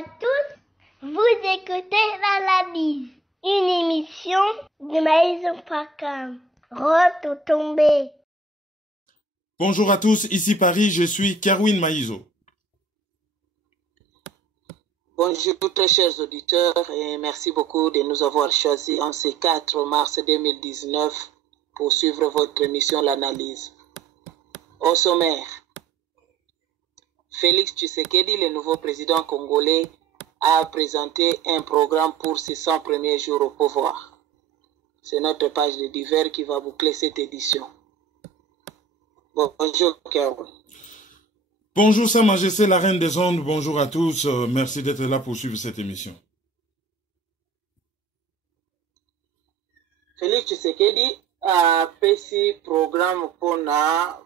à tous, vous écoutez l'analyse, une émission de Maïso.com. Retombé. Bonjour à tous, ici Paris, je suis Kerwin Maïso. Bonjour très chers auditeurs et merci beaucoup de nous avoir choisis en ce 4 mars 2019 pour suivre votre émission L'Analyse. Au sommaire, Félix Tshisekedi, le nouveau président congolais, a présenté un programme pour ses 100 premiers jours au pouvoir. C'est notre page de divers qui va boucler cette édition. Bonjour Kerwin. Bonjour Sa Majesté la Reine des Ondes, bonjour à tous, merci d'être là pour suivre cette émission. Félix Tshisekedi a fait programme pour na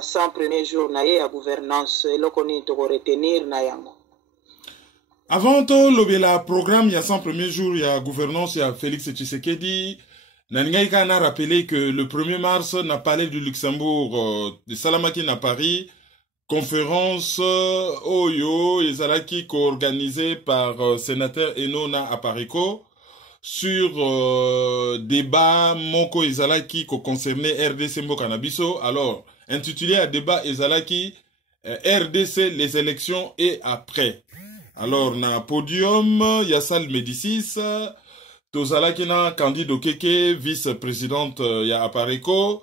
100 premiers jours na ya gouvernance et le koni to retenir na yango. Avant tout, le programme, il y a 100 premiers jours, il y a gouvernance, il y a Félix Tshisekedi. Nangaïka a rappelé que le 1er mars, n'a palais du Luxembourg, de Salamaki à Paris, conférence Oyo et Zalaki co-organisée par sénateur Enona Apariko sur débat Moko et Zalaki co-concerné RDC Mbo Canabiso. Alors, intitulé à débat Ezalaki RDC les élections et après. Alors, na podium, Yassal Médicis, Tozalaki na Candido Keke, vice-présidente ya Apareko,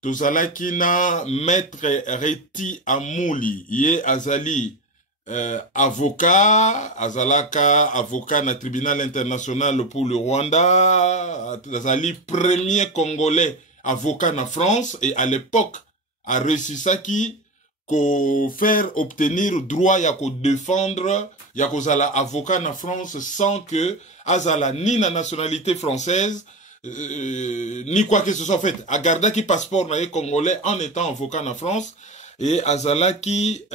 Tozalaki na Maître Reti Amouli, Ye Azali, avocat, Azalaka, avocat na tribunal international pour le Rwanda, Azali premier Congolais avocat na France, et à l'époque, a réussi ça qui, ko faire obtenir droit ya ko défendre ya ko zala avocat na France sans que azala ni na nationalité française ni quoi que ce soit fait a garda ki passeport na congolais en étant avocat na France et azala ki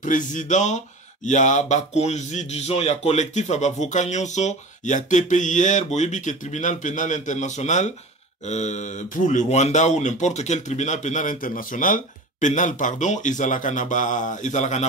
président ya ba konzi disons ya collectif ya ba avocat nyonso ya TPIR boyebi ke tribunal pénal international pour le Rwanda ou n'importe quel tribunal pénal international pardon, izalakana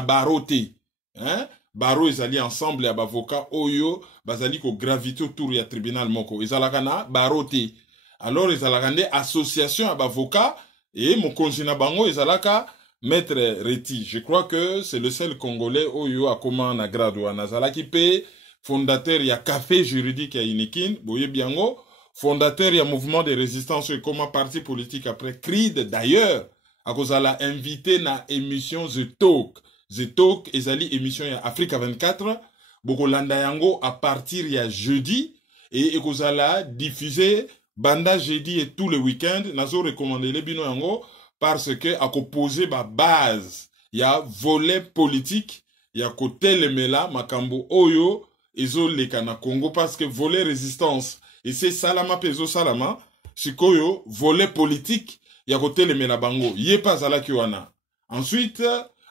barote, hein? Baro izali ensemble ya bavoka oyo, bazali ko gravité autour ya tribunal moko, izalakana barote. Alors izalakane association ya bavoka, et mon konjina bango izalaka Maître Reti. Je crois que c'est le seul Congolais oyo a comment na grade wana. Zalaki pe, fondateur ya Café Juridique ya Inikin, boye biango, fondateur ya Mouvement de Résistance et comment parti politique après CRID d'ailleurs, à cause la invité na émission The Talk. The Talk ezali émission ya Africa 24. Bokolanda yango à partir ya jeudi. Et ekozala diffusé banda jeudi et tous les week-ends. Nazo recommandé les bino yango parce que à poser ba base. Ya volet politique. Ya kote le mela makambo oyo ezo leka na Congo parce que volet résistance. Et c'est salama pezo salama. Sikoyo volet politique. Ya kote le melabango, ye pas zalaki wana. Ensuite,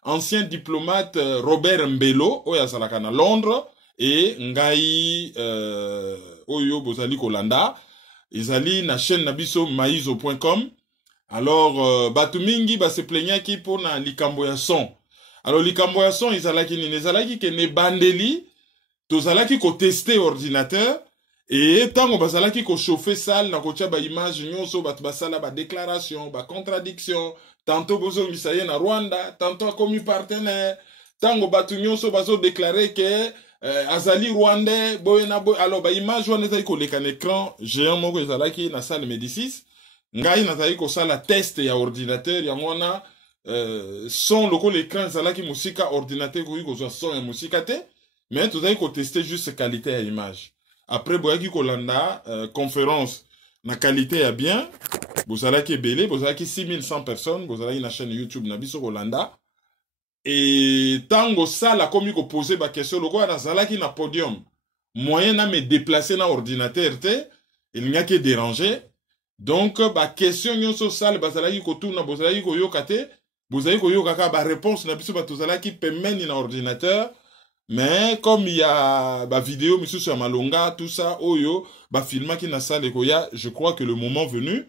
ancien diplomate Robert Mbelo, oya zalaka na Londres, et ngai oyo bozali kolanda, ezali na chaîne nabiso Maïso.com. Alors, batu mingi ba se plaignaki po na likambo ya son. Alors, likambo ya son, ezalaki nini, ezalaki ke ne bandeli, tozalaki ko tester ordinateur, et tango bazalaki ko chauffer salle na kotia ba image nyonso bat basala ba déclaration ba contradiction tantôt bozo misaye na Rwanda tantôt comme partenaire tango batu nyonso bazo déclarer que azali rwandais boyena boy alors ba image wana ezali ko leka na écran géant moko ezalaki na salle Médicis ngai nazali ko sala test ya ordinateur yango na son loko l'écran ezalaki musika ordinateur ko ko son ya musika te mais tozali ko tester juste qualité ya image. Après, boyaki kolanda conférence na qualité ya bien, bozalaki belé, bozalaki 6100 personnes, bozalaki na chaîne YouTube na biso kolanda. Et tango sala komi ko poser ba question loko na zalaki na podium. Moyen na me déplacer na ordinateur te, il n'y a que déranger. Donc ba question nyonso sala bazalaki ko tourna bozalaki ko yokate, bozalaki ko yokaka ba réponse na biso ba tozalaki pemeni na ordinateur. Mais comme il y a ba vidéo monsieur sur Malonga tout ça oyo ba filma qui na salle koya, je crois que le moment venu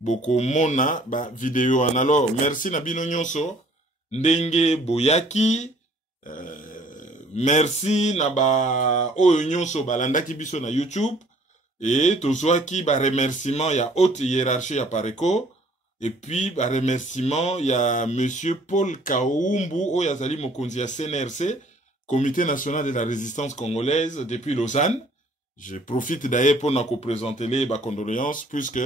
boko mona ba vidéo en alors merci na bino nyonso ndenge boyaki merci na ba oyo nyonso balandaki biso na YouTube et tozwaki ba remerciement ya haute hiérarchie ya Pareco et puis ba remerciement ya monsieur Paul Kaoumbu oyo azali mokonzi ya CNRC, Comité national de la résistance congolaise depuis Lausanne. Je profite d'ailleurs pour nous présenter les condoléances puisque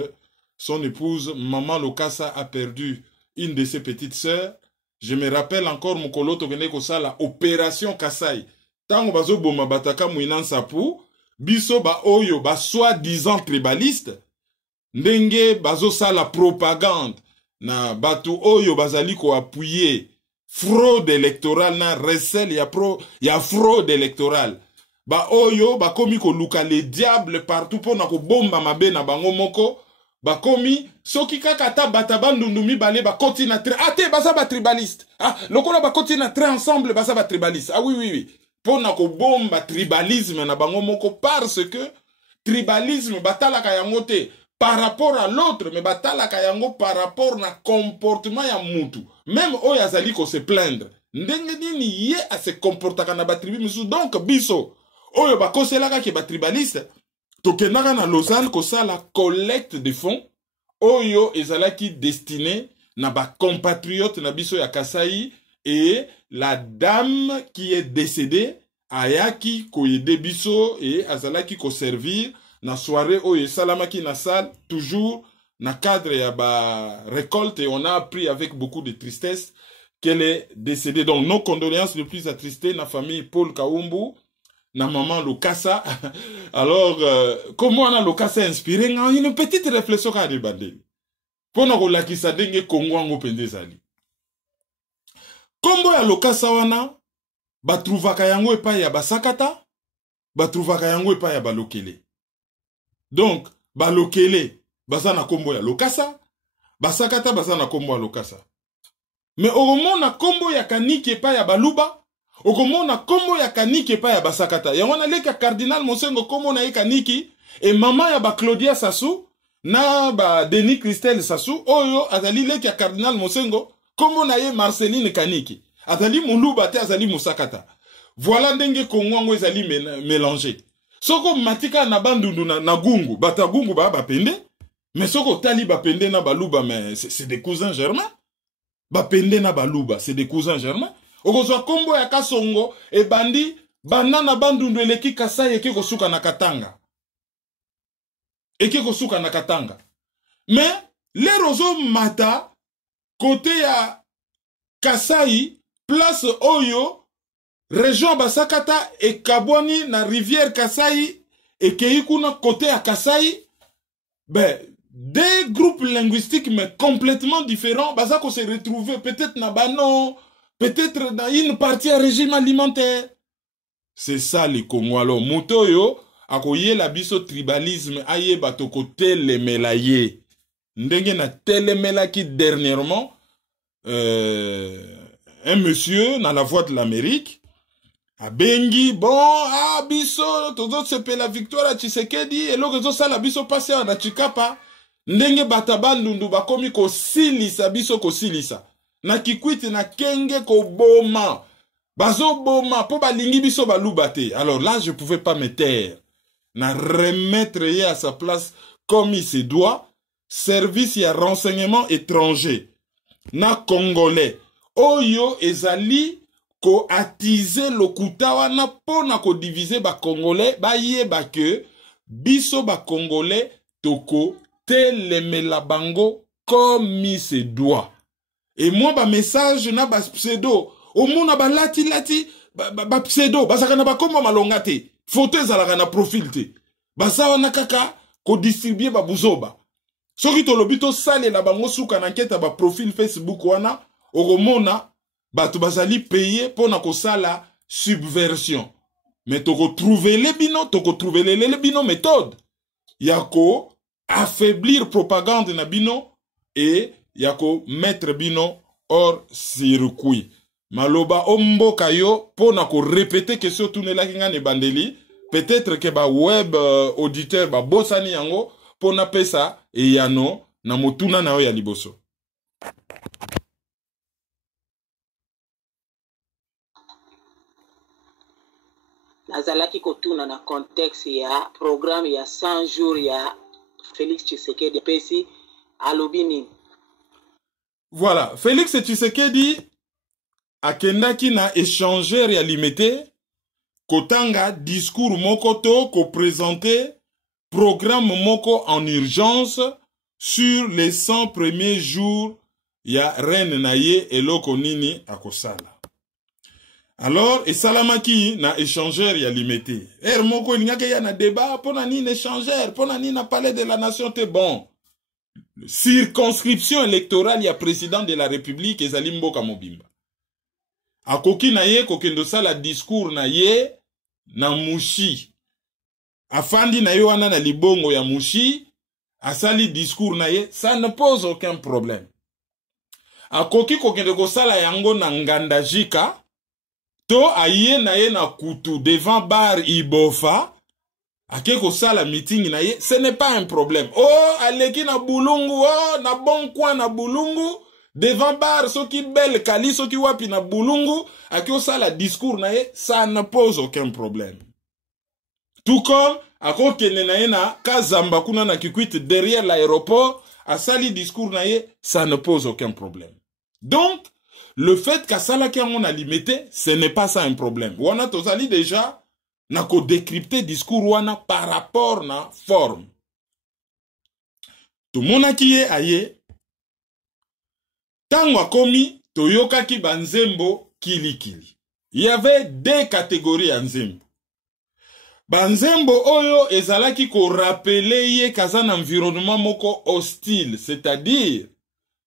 son épouse Maman Lokassa a perdu une de ses petites sœurs. Je me rappelle encore Mokolo Togene Kosa la opération Kasai. Tango bazo boma bataka muinan sapu, biso ba oyo ba soi-disant tribaliste, ndenge bazo sa la propagande na batu oyo bazali ko appuyer fraude électorale na recel ya fraude électorale. Ba oyo ba komi ko luka les diables partout pour na ko bomba mabe na bango moko. Ba komi soki kaka ta bataba ndundumi bale ba koti na ate baza ba tribaliste. Ah lokola ba koti na ensemble baza ba tribaliste. Ah oui oui oui. Pour na ko bomba tribalisme na bango moko parce que tribalisme batala ka yango te par rapport à l'autre mais batala ka yango par rapport na comportement ya mutu. Même oyo azali ko se plaindre. Ndenge nini ye a se comportaka na ba tribu musu donc biso oyo ba koselaka ke ba tribaliste. Tokenaka na Lausanne kosa la collecte de fonds oyo ezalaki destiné na ba compatriote na biso ya Kasai et la dame qui est décédée ayaki koyede biso et azalaki ko servir na soirée oyo salamaki na salle toujours na cadre ya ba récolte et on a appris avec beaucoup de tristesse qu'elle est décédée. Donc nos condoléances les plus attristées na famille Paul Kaoumbu na maman Lokassa. Alors, comment on a Lokassa inspiré? Une petite réflexion à débandé. Pour nous la qui s'adenge Congo en pendezali. Kombo ya Lokassa wana, ba trouvaka yango epa ya basakata, ba trouvaka yango epa ya balokele. Donc, balokele, baza na kombo ya Lokassa, basakata baza na kombo ya Lokassa. Mais au moment na kombo ya kaniki epa ya baluba, okomona kombo ya kaniki epa ya basakata. Yangona leka cardinal Monsengo kombo na ye kaniki et maman ya ba Claudia Sassou na ba Denis Christelle Sassou oyo azali leka cardinal Monsengo kombo na ye Marceline kaniki. Azali muluba te azali musakata. Voilà ndenge Kongo ezali mélangé. Soko matika na bandundu na gungu, bata gungu ba pende, mais soko tali ba pende na baluba mais c'est des cousins germains. Ba pende na baluba, c'est des cousins germains. Okozwa kombo ya Kasongo e bandi banana bandundu eleki Kasai eke kosuka na Katanga. Eke kosuka na Katanga. Mais les rozo mata côté ya Kasai place Oyo région Basakata et Kabwani na rivière Kasai et Keikuna côté à Kasai ben des groupes linguistiques mais complètement différents basako se retrouver peut-être na bano peut-être dans une partie à régime alimentaire. C'est ça les Congo. Alors, Motoyo, akoye la biso tribalisme, aye batoko telemela ye. Ndenge na telemela qui dernièrement, un monsieur, dans la voie de l'Amérique, a bengi, bon, biso, tozo sepe la victoire à Tshisekedi, et l'autre ça la biso passé à Chikapa, ndenge batabandu bakomi ko silisa, biso ko silisa. Na kikwiti na kenge ko boma bazo boma po balingi biso balubate. Alors là je pouvais pas me taire na remettre ye à sa place comme il se doit. Service ya renseignement étranger na congolais oyo ezali ko attiser lokuta wana pona ko diviser ba congolais ba yeba que biso ba congolais toko telemela bango comme il se doit. Et moi, ba message na ba pseudo. Au monde ba lati ba pseudo. Ba saka na ba kombo malongate. Photo ezalaka na profil te. Ba sawa na kaka ko distribuer ba buzoba. Soki to lobito sale la bango suka na nketa ba profil Facebook wana. Okomona bato bazali payer pona ko sala subversion. Mais toko trouver les bino méthode. Yako affaiblir propagande na bino et yako mettre bino hors circuit. Maloba omboka yo pona ko répéter que surtout ne la kinga ne bandeli. Peut-être que ba web auditeur ba bosani yango pona pesa e yano na motuna na yo ya liboso. nazalaki kotuna na contexte ya programme ya 100 jours ya Félix Tshisekedi pesi alobi nini. Voilà, Félix Tshisekedi akendaki na échanger ya limité kotanga discours moko to ko présenter programme moko en urgence sur les 100 premiers jours ya reine na ye eloko nini akosala. Alors, esalamaki na échangeur ya limité. Moko ilingake ya na débat, pona nini échangeur, pona nini na palais de la nation te bon. Circonscription électorale ya président de la République ezali mboka mobimba. Akoki na ye kokendo sala discours na ye na mushi. Afandi na ye wana na libongo ya mushi, asali discours na ye, ça ne pose aucun problème. Akoki kokendo kosala yango na ngandajika, to aye na ye na kutu devant bar Ibofa, ake kosala meeting na ye, ce n'est pas un problème. Oh, aleki na bulungu, oh, na bon coin na bulungu, devant bar, soki bel kali, soki wapi na bulungu, ake kosala discours na ye, ça ne pose aucun problème. Tout comme, ako kene na ye na Kazamba kuna na Kikwit derrière l'aéroport, asali discours na ye, ça ne pose aucun problème. Donc, le fait qu'Asala qui a limité, ce n'est pas ça un problème. Wana tozali déjà na ko décrypter discours wana par rapport na forme. Tout mona ki aye tango akomi toyoka ki banzembo kili. Il y avait deux catégories en nzembo. Banzembo oyo ezalaki ko rappeler ye kazan environnement moko hostile, c'est-à-dire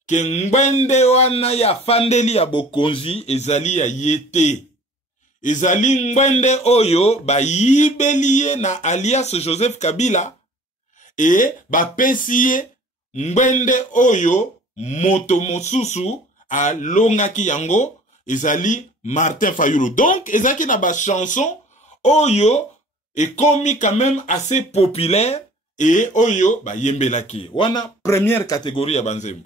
ke ngbende wana ya fandeli ya bokonzi ezali ya yete. Ezali ngbende oyo ba yibeliye na alias Joseph Kabila e ba pesiye ngbende oyo moto mosusu a longaki yango ezali Martin Fayulu. Donc ezaki na ba chanson oyo est commis quand même assez populaire et oyo ba yembelaki. Wana première catégorie ya banzembo.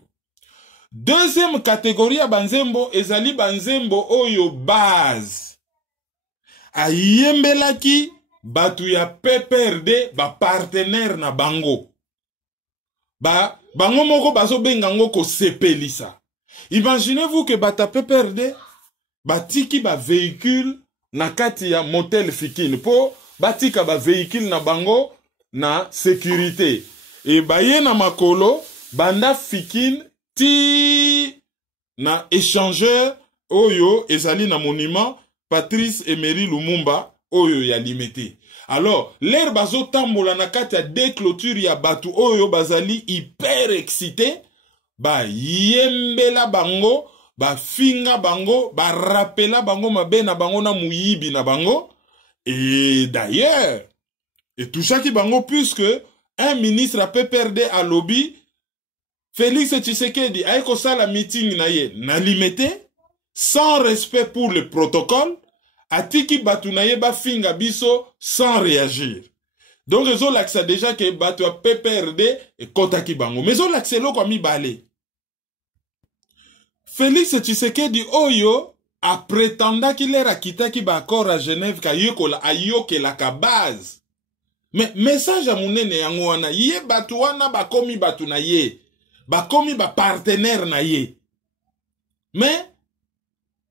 Deuxième catégorie ya banzembo ezali banzembo oyo base. Ayembelaki batu ya PPRD ba partenaire na bango. Bango moko bazo bengango ko sepelisa. Imaginez-vous que bata PPRD batiki ba véhicule na kati ya motel fikine po batika ba véhicule na bango na sécurité. Et baye na makolo banda fikine ti na échangeur oyo ezali na monument Patrice Emery Lumumba oyo ya limité. Alors, l'air bazo tambola na kati ya déclôture ya batu oyo bazali hyper excité, ba yembela bango, ba finga bango, ba rappela bango mabe na bango na muyibi na bango. Et d'ailleurs, et tout ça qui bango puisque un ministre a PPRD à lobby Félix Tshisekedi a ekosala meeting na ye na limité sans respect pour le protocole atiki batu na ye ba finga biso sans réagir. Donc ils ont l'accès déjà que batu a PPRD et kotaki bango. Mais ils ont l'accès lo kwa mibale. Félix Tshisekedi oyo a prétenda qu'il era kitaki ba accord à Genève ka yokola ayoke la ka base. Mais message à munene yango wana ye batu wana ba komi batu na ye. Ba komi ba partenaire na ye. Mais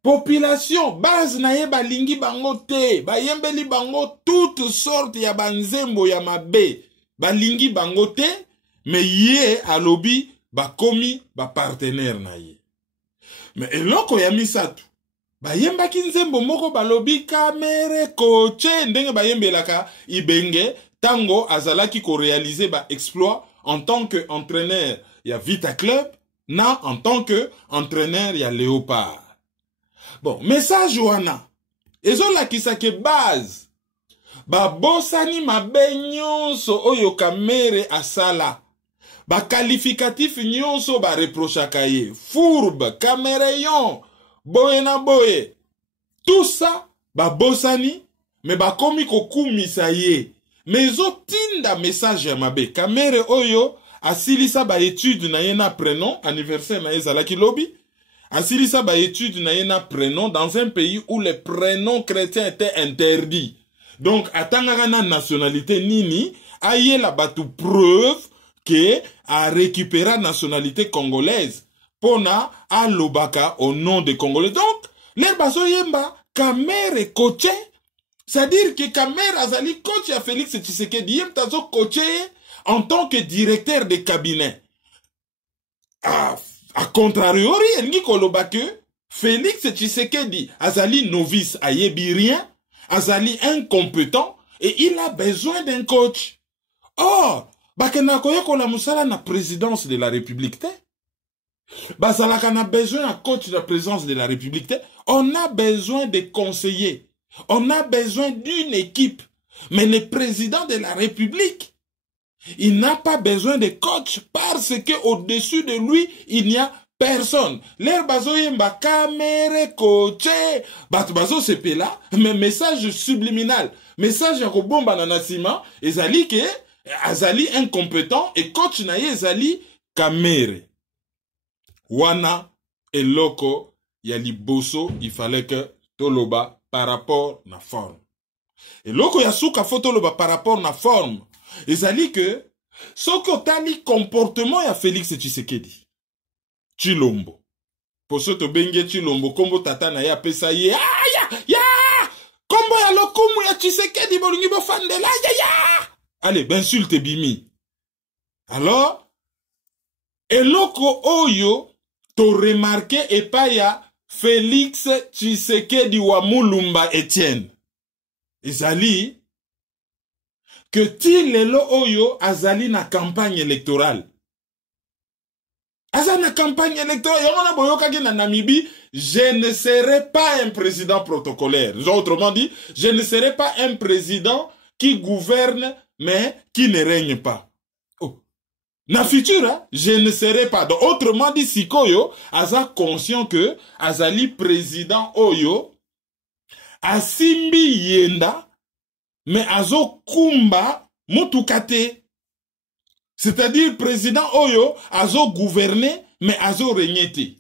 population base na ye ba lingi bango te, ba yembeli bango toutes sortes ya banzembo ya mabe, ba lingi bango te, mais ye alobi ba komi ba partenaire na ye. Mais eloko ya misatu, ba yemba kinzembo moko ba lobi kamere koche ndenge ba yembelaka ibenge tango azalaki ko réaliser ba exploit en tant que entraîneur ya Vita Club, na en tant que entraîneur ya Léopard. Bon, message wana. Ezo la kisake base. Ba bosani mabe nyonso oyo kamere asala. Ba qualificatif nyonso ba reprochaka ye. Fourbe, caméréon, boye na boye. Tout ça, ba bosani, me ba komi kokumisa ye. Mais ezo tinda message ya mabe. Kamere oyo, asilisa ba étude na ye na prénom, anniversaire na ye zalaki lobi. Asilisa ba étude na ye na prénom dans un pays où les prénoms chrétiens étaient interdits. Donc, atangaka na nationalité nini, aye la batu preuve que a récupéré nationalité congolaise. Pona a lobaka au nom des Congolais. Donc, les baso yemba, Kamere coaché. C'est-à-dire que Kamere azali coach à Félix Tshisekedi, yem tazo coaché en tant que directeur de cabinet. A contrariori, el ngi koloba que Félix Tshisekedi azali novice a yebi rien, azali incompétent, et il a besoin d'un coach. Or, bakena koyeko la musala na présidence de la République te. Bazalaka na besoin d'un coach de la présidence de la République te. On a besoin de conseillers. On a besoin d'une équipe. Mais le président de la République, il n'a pas besoin de coach parce que au-dessus de lui, il n'y a personne. L'air bazo yemba Kamere coaché. Bat bazo sepe là, mais message subliminal. Message ya kobomba na nasima, ezali ke azali incompétent et coach na ye ezali Kamere. Wana eloko ya liboso, il fallait que toloba par rapport na forme. Eloko ya suka faut toloba par rapport na forme. Ezali que soko tali comportement ya Félix Tshisekedi. Chilombo. Pour ce to benge Chilombo kombo tata na ya pesa ye. Ya! Kombo ya lokumu ya Tshisekedi bolingi bo fandela ya! Allez, insulte bimi. Alors, eloko oyo to remarqué et pas ya Félix Tshisekedi wa Mulumba Etienne. Ezali que ti lelo oyo azali na campagne électorale. Azali na campagne électorale. Yomona boyokaki na Namibie, je ne serai pas un président protocolaire. Autrement dit, je ne serai pas un président qui gouverne mais qui ne règne pas. Na futur, hein, je ne serai pas. Donc, autrement dit, Sikoyo, aza conscient que azali président Oyo, asimbi yenda, mais azo kumba mutukate. C'est-à-dire, président Oyo, azo gouverner, mais azo regnete.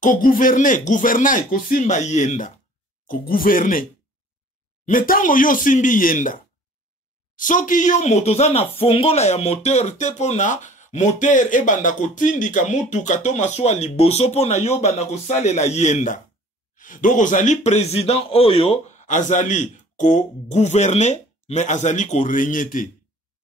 Ko gouverner, gouvernail, ko simba yenda. Ko gouverner. Mais tango yo simbi yenda. Soki yo motoza na fongola ya moteur te pona moteur e banda kotindika mutuka to maswa liboso pona yo banda kosalela yenda. Donc ozali président oyo azali ko gouverner mais azali ko régner te.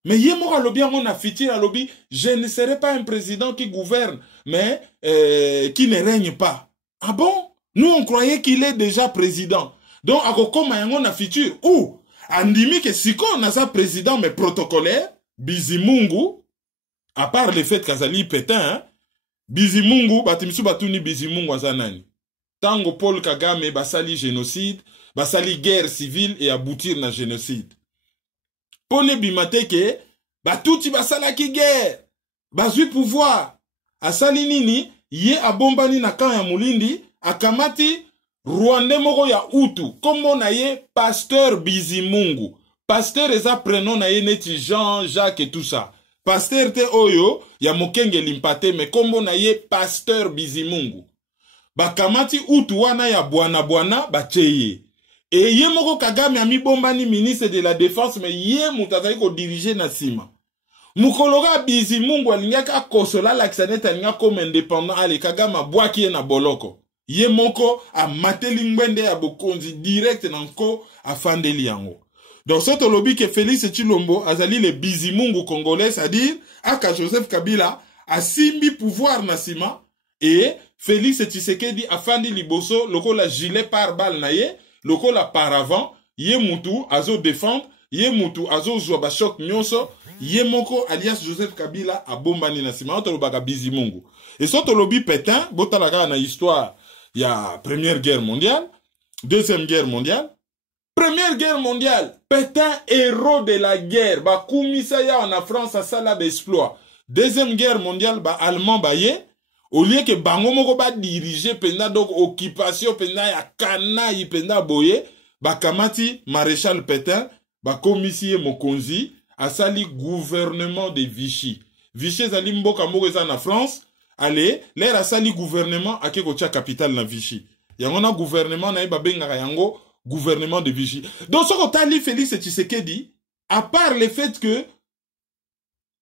Mais ye moko alobi yango na fiti alobi je ne serai pas un président qui gouverne mais qui ne règne pas. Ah bon? Nous on croyait qu'il est déjà président. Donc akokoma yango na futur ou andimi que siko naza président mais protocolaire, Bizimungu, à part le fait qu'azali pétain, hein, Bizimungu, batimisu batuni Bizimungu azanani. Tango Paul Kagame basali génocide, basali guerre civile et aboutir na génocide. Pone bimate ke, batuti basala ki guerre, bazui pouvoir, asali nini, ye abombani na kan ya mulindi, akamati, Rwanda moko ya utu, kombo na ye Pasteur Bizimungu. Pasteur eza prenom na ye neti Jean-Jacques et tout ça. Pasteur te oyo, ya mokenge limpate, me kombo na ye Pasteur Bizimungu. Bakamati utu wana ya bwana bacheye. E ye moko Kagame ami bombani ministre de la défense, me ye mutazali ko diriger na sima. Mukologa Bizimungu alingaka kosola laksaneta alinga comme indépendant ale Kagame bwaki ye na boloko. Ye moko a mateli ngwende ya bokonzi direct nanko a fandeli yango. Donc ce lobby que Félix Tshilombo azali le Bizimungu congolais, c'est-à-dire aka Joseph Kabila a simbi pouvoir na sima et Félix Tshisekedi a fandi liboso loko la gilet par balle na ye, loko la par avant, ye mutu azo défendre, ye mutu azo zwa ba choc nyonso, ye moko alias Joseph Kabila a bombani na sima to lobaka Bizimungu. Et ce lobby pétain, botalaka na histoire. Il y a Première Guerre mondiale, Deuxième Guerre mondiale. Première Guerre mondiale, Pétain, héros de la guerre, ba Koumisaya en France à sala d'exploit. Deuxième Guerre mondiale, ba Allemand ba ye, au lieu que bango moko ba diriger penda donc occupation penda ya kanayi penda boye, ba kamati Maréchal Pétain, ba komisie mokonzi, a sali gouvernement de Vichy. Vichy zali mboka moko eza na France. Allez, l'air a sali gouvernement a ke kocha capital na Vichy. Yango na gouvernement na iba benga yango gouvernement de vigile. Donc, ce qu'on a dit Félix Tshisekedi, à part le fait que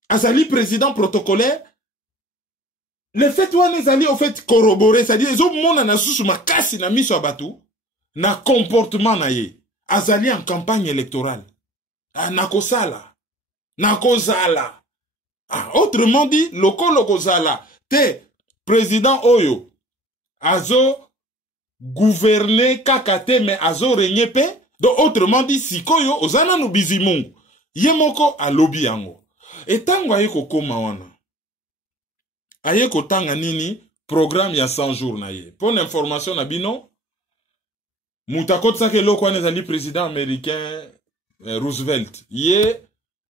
Azali président protocolaire, le fait où Azali au fait corroboré, c'est-à-dire les autres monde na sous ma casse na mis sur bateau, na comportement na ye. Azali en campagne électorale. Na kosala. Na kozala. Autrement dit, loko zala. Te président Oyo. Azo gouverner kakate mais azo régner pe. Donc autrement dit, sikoyo ozana no bizimungu. Yemoko a lobby yango. Et tango aye ko koma wana. Aye ko tanga nini programme ya 100 jours na ye. Pour l'information na bino, mutakot sake loko ane zali président américain Roosevelt. Ye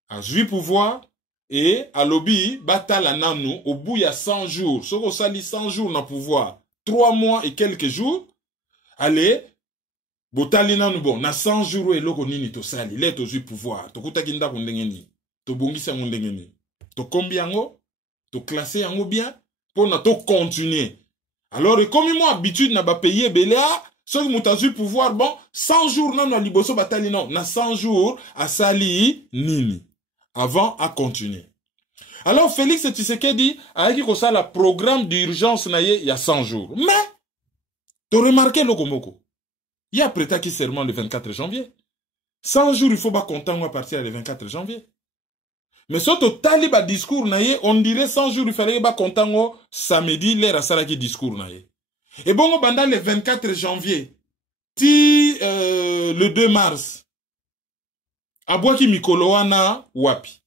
a joué pouvoir et a lobby batala nanu au bout ya 100 jours. Soko sali 100 jours na pouvoir. 3 mois et quelques jours. Allez, botali nanu bon, na 100 jours et loko nini to sali. Le to joué pouvoir. To kuta kinda kundengeni. To bongisa kundengeni. To kombi yango. To classer yango bien. Pour na to continuer. Alors, comme moi habitude na ba payer belea. Ceux qui ont eu pouvoir, bon, 100 jours, non, non, liboso batali, non, na 100 jours, à sali, nini. Avant, à continuer. Alors, Félix Tshisekedi a dit que ça, le programme d'urgence, il y a 100 jours. Mais, tu as remarqué, le Komoko. Il y a prêté qui serment le 24 janvier. 100 jours, il faut pas content à partir du 24 janvier. Mais ce total, le discours, on dirait 100 jours, il fallait pas content samedi, l'air à ça, qui discours, et bon, pendant le 24 janvier, le 2 mars, Abouaki Mikoloana Wapi.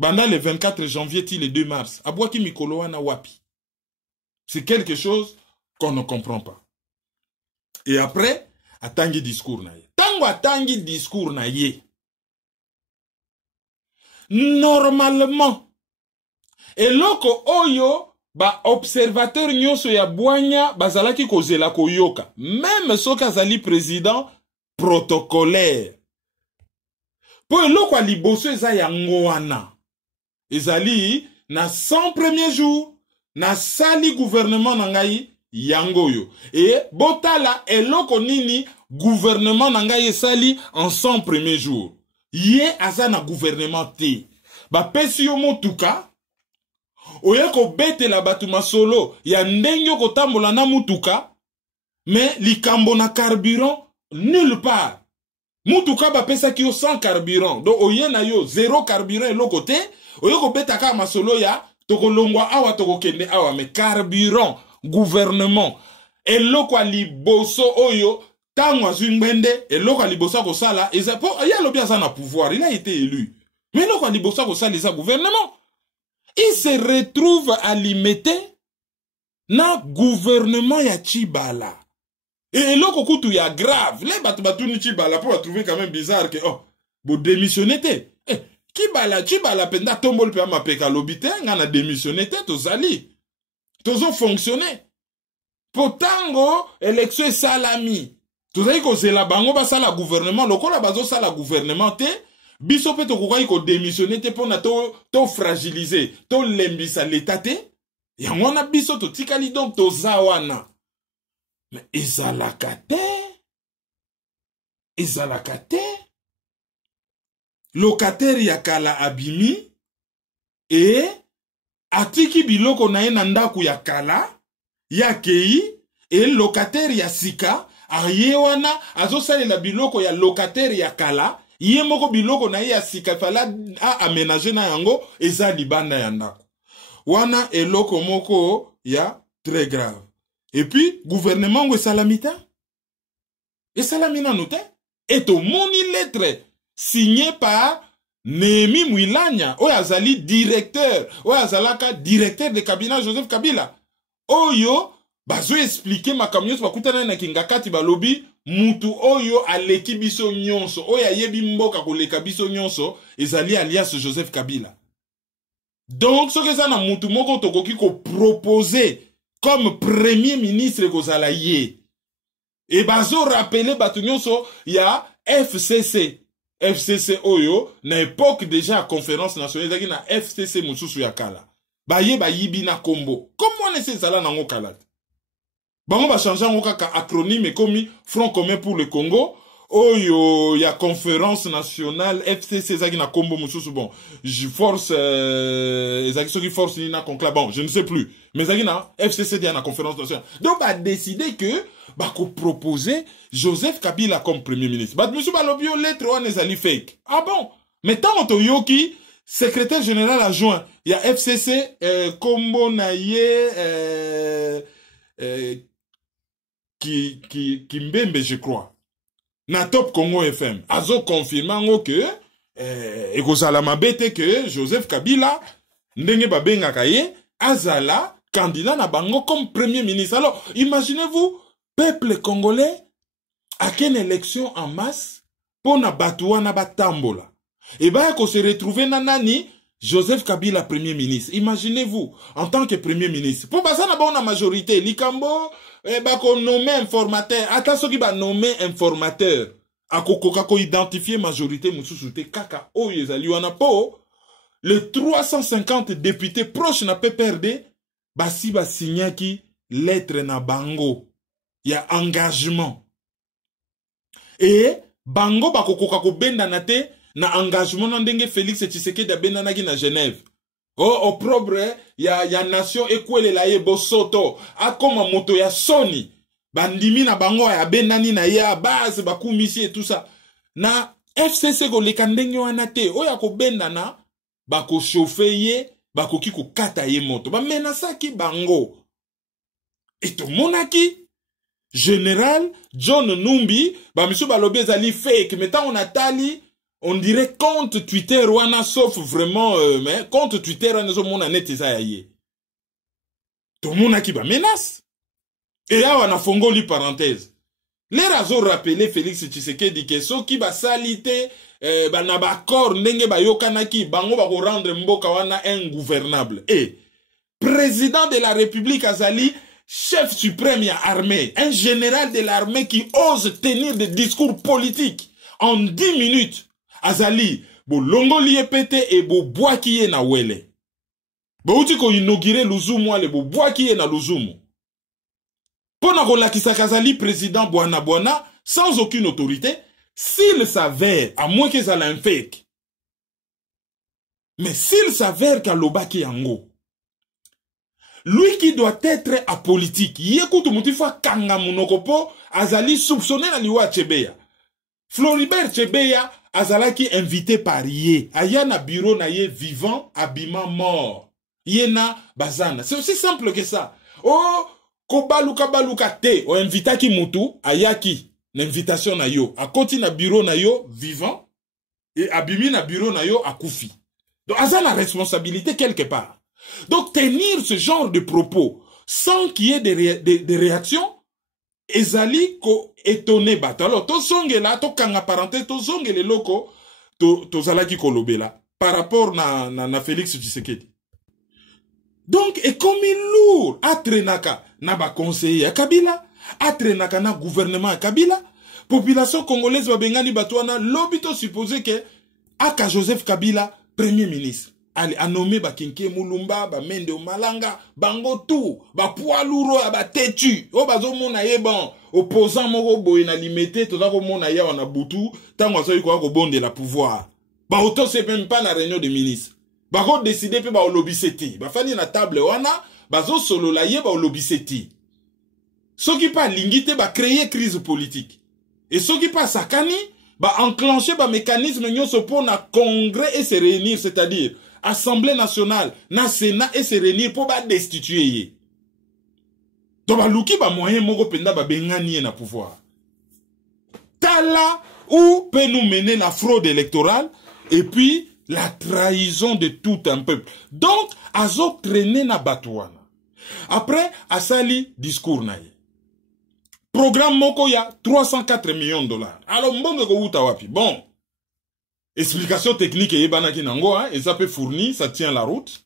Pendant le 24 janvier, le 2 mars, Abouaki Mikoloana Wapi. C'est quelque chose qu'on ne comprend pas. Et après, Atangi discours na ye. Tango Atangi discours na ye. Normalement, et loko oyo, ba observateur nyonso ya bwanya bazalaki kozela koyoka même soka zali président protocolaire po eloko liboso eza yango wana ezali na 100 premiers jours na sali gouvernement na ngai yango yo et botala eloko nini gouvernement na ngai esali en 100 premiers jours ye aza na gouvernement te ba pesi yo motuka oye ko bete la batu masolo ya ndenyo ko tambola na mutuka mais likambo na carburant nulle part mutuka ba pesa ki yo sans carburant donc oye na yo zéro carburant et l'autre côté oye ko beta ka masolo ya toko longwa awa toko kende awa mais carburant gouvernement et l'autre liboso oyo tango azwingende et l'autre liboso ko sala ezapo ya lobi azana pouvoir il a été élu mais l'autre liboso ko sala les gouvernement. Il se retrouve à limiter na gouvernement ya Chibala. Et l'autre coup ya grave. Les batu ni Chibala pour trouver quand même bizarre que oh, vous démissionnez te. Eh, Chibala penda tombol pe ma peka lobite ngana démissionné te to zali. Tozo fonctionner. Potango élection salami. Tozali ko zela bango ba sala gouvernement lokola bazo sala gouvernement te. Biso pe to kokai ko démissionner te pona to fragiliser to lembisa l'état te yango na biso to tikali donc to zawana mais ezalaka te locataire ya kala abimi et atiki biloko na ye na ndaku ya kala ya kei et locataire ya sika aye wana azosalela biloko ya locataire ya kala Yé moko biloko na ya sika fala a aménager na yango eza libanda ya ndako. Wana eloko moko ya très grave. Et puis gouvernement ngo salamita. Et salamina note et to moni lettre signée par Nemi Mwilanya oyo azali directeur oyo azalaka directeur de cabinet Joseph Kabila. Oyo bazo expliquer makamyo bakutana na kingakati balobi mutu oyo aleki biso nyonso oyo ayebi mboka koleka biso nyonso ezali alias Joseph Kabila. Donc ce que ça na mutu moko tokoki ko proposer comme premier ministre kozala ye. Et bazo rappeler batu nyonso ya FCC oyo na époque déjà conférence nationale ezaki na FCC mususu ya kala. Baye bayibi na kombo. Comment on essaie ça là nango kala? Bango ba changer ngo kaka acronyme comme Front commun pour le Congo. Oyo ya conférence nationale FCC zaki na kombo mususu bon. Je force ezaki soki force ni na conclave bon, je ne sais plus. Mais zaki na FCC dia na conférence nationale. Donc ba décider que ba ko proposer Joseph Kabila comme premier ministre. Ba monsieur balobi yo lettre wana ezali fake. Ah bon? Mais tant to yoki secrétaire général adjoint, il y a FCC kombo na ye Kimbembe je crois. Na Top Congo FM, azo confirmant que ekozala mabete que Joseph Kabila ndenge babenga kaye azala candidat na bango comme premier ministre. Alors, imaginez-vous peuple congolais à quelle élection en masse pour na batuwa na batambola. Et ben qu'on se retrouve na nani Joseph Kabila premier ministre. Imaginez-vous en tant que premier ministre. Pour ça na ba majorité likambo ba ko nommé informateur, attention qui ba nommé informateur. Akokoka ko identifier majorité mususu te kaka oyo ezali wana po les 350 députés proches na PPRD basi ba signaki lettre na bango ya engagement. Et bango bakokoka ko benda na te na engagement na ndenge Félix Tshisekedi benda na ki na Genève. Oh, opprobre ya nation ekwele la ye bosoto akoma moto ya soni bandimi na bango ya benani na ya base bakumisi et tout ça na FCC go leka ndenge wana te oya ko benda na bako chauffer ye bakoki ko kata ye moto ba menasaki bango eto monaki général John Numbi ba monsieur balobi ezali fake mais tant on atali on dirait compte Twitter wana sauf vraiment mais compte Twitter wana zo mona net eza yaye. Tout mona ki ba menace. Et là on a fongoli parenthèse. Les razo rappeler Félix Tshisekedi que so ki ba salité ba na ba accord ndenge ba yokanaki bango ba ko rendre mboka wana ingouvernable. Et président de la République azali chef suprême ya armée, un général de l'armée qui ose tenir des discours politiques en 10 minutes. Azali, bo longoli epete e bo boaki ye na wele. Bo uti ko inauguré Luzumu ale bo boaki ye na Luzumu. Pona ko lakisa kazali président Bwana sans aucune autorité, s'il s'avère, à moins que ça un fake. Mais s'il s'avère qu'Alobaki yango, lui qui doit être apolitique, yekutu mutifa kanga munokopo, azali soupçonné na liwa Tchebeya. Floribert Tchebeya, azalaki invité par ye. Aya na bureau na ye vivant, habillement mort. Yena bazana. C'est aussi simple que ça. Oh, kobaluka te. O invitaki mutu, ayaki. L'invitation na yo. Akoti na bureau na yo vivant. Et abimi na bureau na yo akufi. Donc, azana responsabilité quelque part. Donc, tenir ce genre de propos sans qu'il y ait des réactions, ezali ko étonné bato. Alors, to songela, to kanga parenthèse, to songele loko, to zalaki kolobela, par rapport na Félix Tshisekedi. Donc, et comme il lourd, atrenaka, na ba conseiller à Kabila, atrenaka na gouvernement à Kabila, population congolaise va bengani batouana, l'obito supposé que, aka Joseph Kabila, premier ministre. Allez, a nommé ba Kinke Mulumba, ba Mende Malanga, bango tout, ba poilouro, ba tetu, o bazo mona yeban, opposant moko boye na limité, to zako mona ya wana butu, tango aso yiko ko bonde la pouvoir. Ba auto c'est même pas la réunion des ministres. Ba ko décider pe ba olobiseti, ba fani na table wana, bazo solo la ye ba olobiseti. Ce qui pas lingité ba créer crise politique. Et ce qui pas sakani, ba enclencher ba mécanisme nyonso pour na congrès et se réunir, c'est-à-dire Assemblée nationale, na Sénat et se réunir pour ba destituer. Donc ba luki ba moyen moko penda ba bengani na pouvoir. Tala où peut nous mener la fraude électorale et puis la trahison de tout un peuple. Donc azo traîner na batouana. Après asali discours na ye. Programme moko ya 304 millions de dollars. Alors mbonge ko uta wapi. Bon. Explication technique et banaki nango, hein, et ça peut fournir, ça tient la route.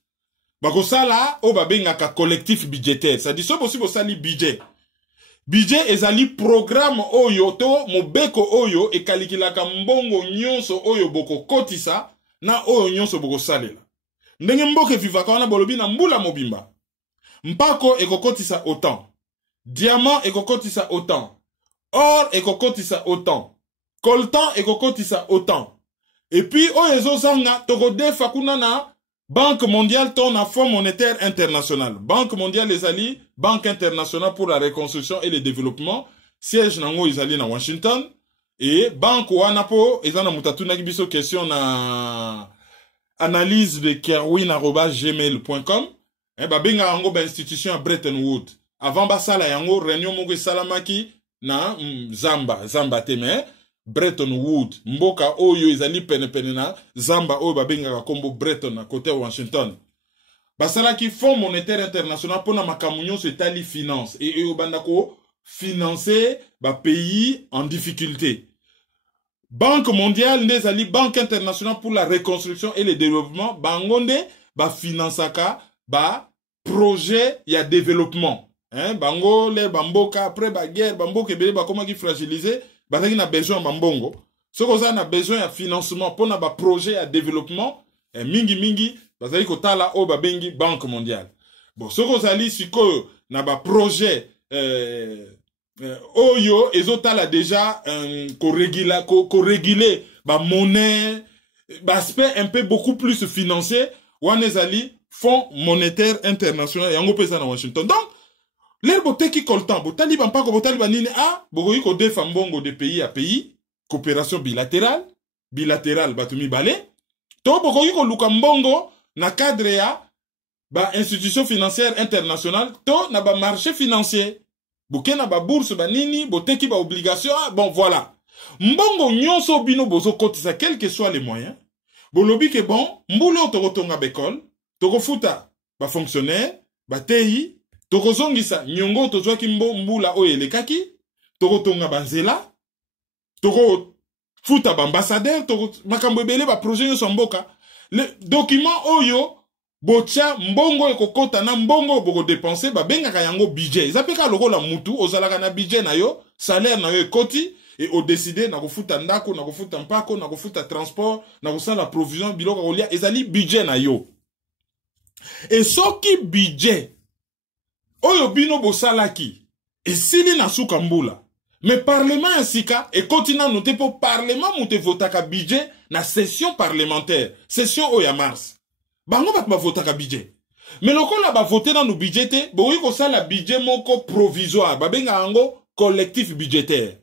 Bako sala, o babengaka collectif budgétaire. Ça dit, c'est possible sali budget. Budget ezali programme oyo to, mobeko oyo, e kalikilaka mbongo nyonso oyo boko kotisa, na oyo nyonso boko salela. Ndenge mboke vivaka wana bolobi na mbula mobimba. Mpako eko kotisa autant. diamant ekokotisa autant, or ekokotisa autant, coltan ekokotisa autant. Et puis oyezo zanga tokodefa kuna na Banque mondiale ton à Fonds monétaire international. Banque mondiale les alliés, Banque internationale pour la reconstruction et le développement, siège nango izali na Washington. Et Banque Wanapo, ezana mutatuna kibiso question na analyse de kerwin@gmail.com. Eh ba benga yango ba institution à Bretton Woods. Avant basala yango réunion moko salamaki na Zamba teme. Bretton Woods, mboka oyo ezali pene na Zamba oyo babenga kombo Bretton na côté Washington. Basalaki Fonds monétaire international pour na makamunyo se tali finance et oyo bandako financer ba pays en difficulté. Banque mondiale nezali Banque internationale pour la reconstruction et le développement bangonde ba financaka ba projet ya développement. Hein bango le bamboka après ba guerre bamboka ebele ba comment qui fragiliser bazaki na besoin bambongo soko za na besoin ya financement pour na ba projet ya développement mingi bazali kotala o ba bengi Banque mondiale. Bon soko zali siko na ba projet oyo ezotala déjà réguler ba monnaie ba aspect un peu beaucoup plus financier wana ezali Fonds monétaire international yango pesa na Washington. Donc l'air boté qui coltan, botali ban pako botali banini bogoyi ko defa mbongo de pays à pays, coopération bilatérale batumi balé, to bogoyi ko luka mbongo na cadre ya ba institution financière internationale, to na ba marché financier, boké na ba bourse banini, boteki ba obligation, bon voilà. Mbongo nyonso bino bozo kotisa quels que soient les moyens, bolobi ke bon, mbulo to kotonga bekol, to ko futa ba fonctionnaire, ba TI, toko zongisa nyongo tozwaki mbula oyo elekaki toko tonga banzela toko futa bambassadeur toko makambo ebele ba projet yo mboka le document oyo botia mbongo ekokota na mbongo boko dépenser ba bengaka yango budget ezapeka lokola mutu ozalaka na budget na yo salaire na yo ekoti et au décider na kofuta ndako na kofuta mpako na kofuta transport na kosala provision biloko kolia ezali budget na yo et soki budget oyo bino bosalaki esili na suka mbula mais parlement asika et continue noté pour parlement mute votaka budget na session parlementaire session oya mars bango bat ba votaka budget mais lokola ba voter na no budget te boyi ko sala budget moko provisoire ba benga yango collectif budgétaire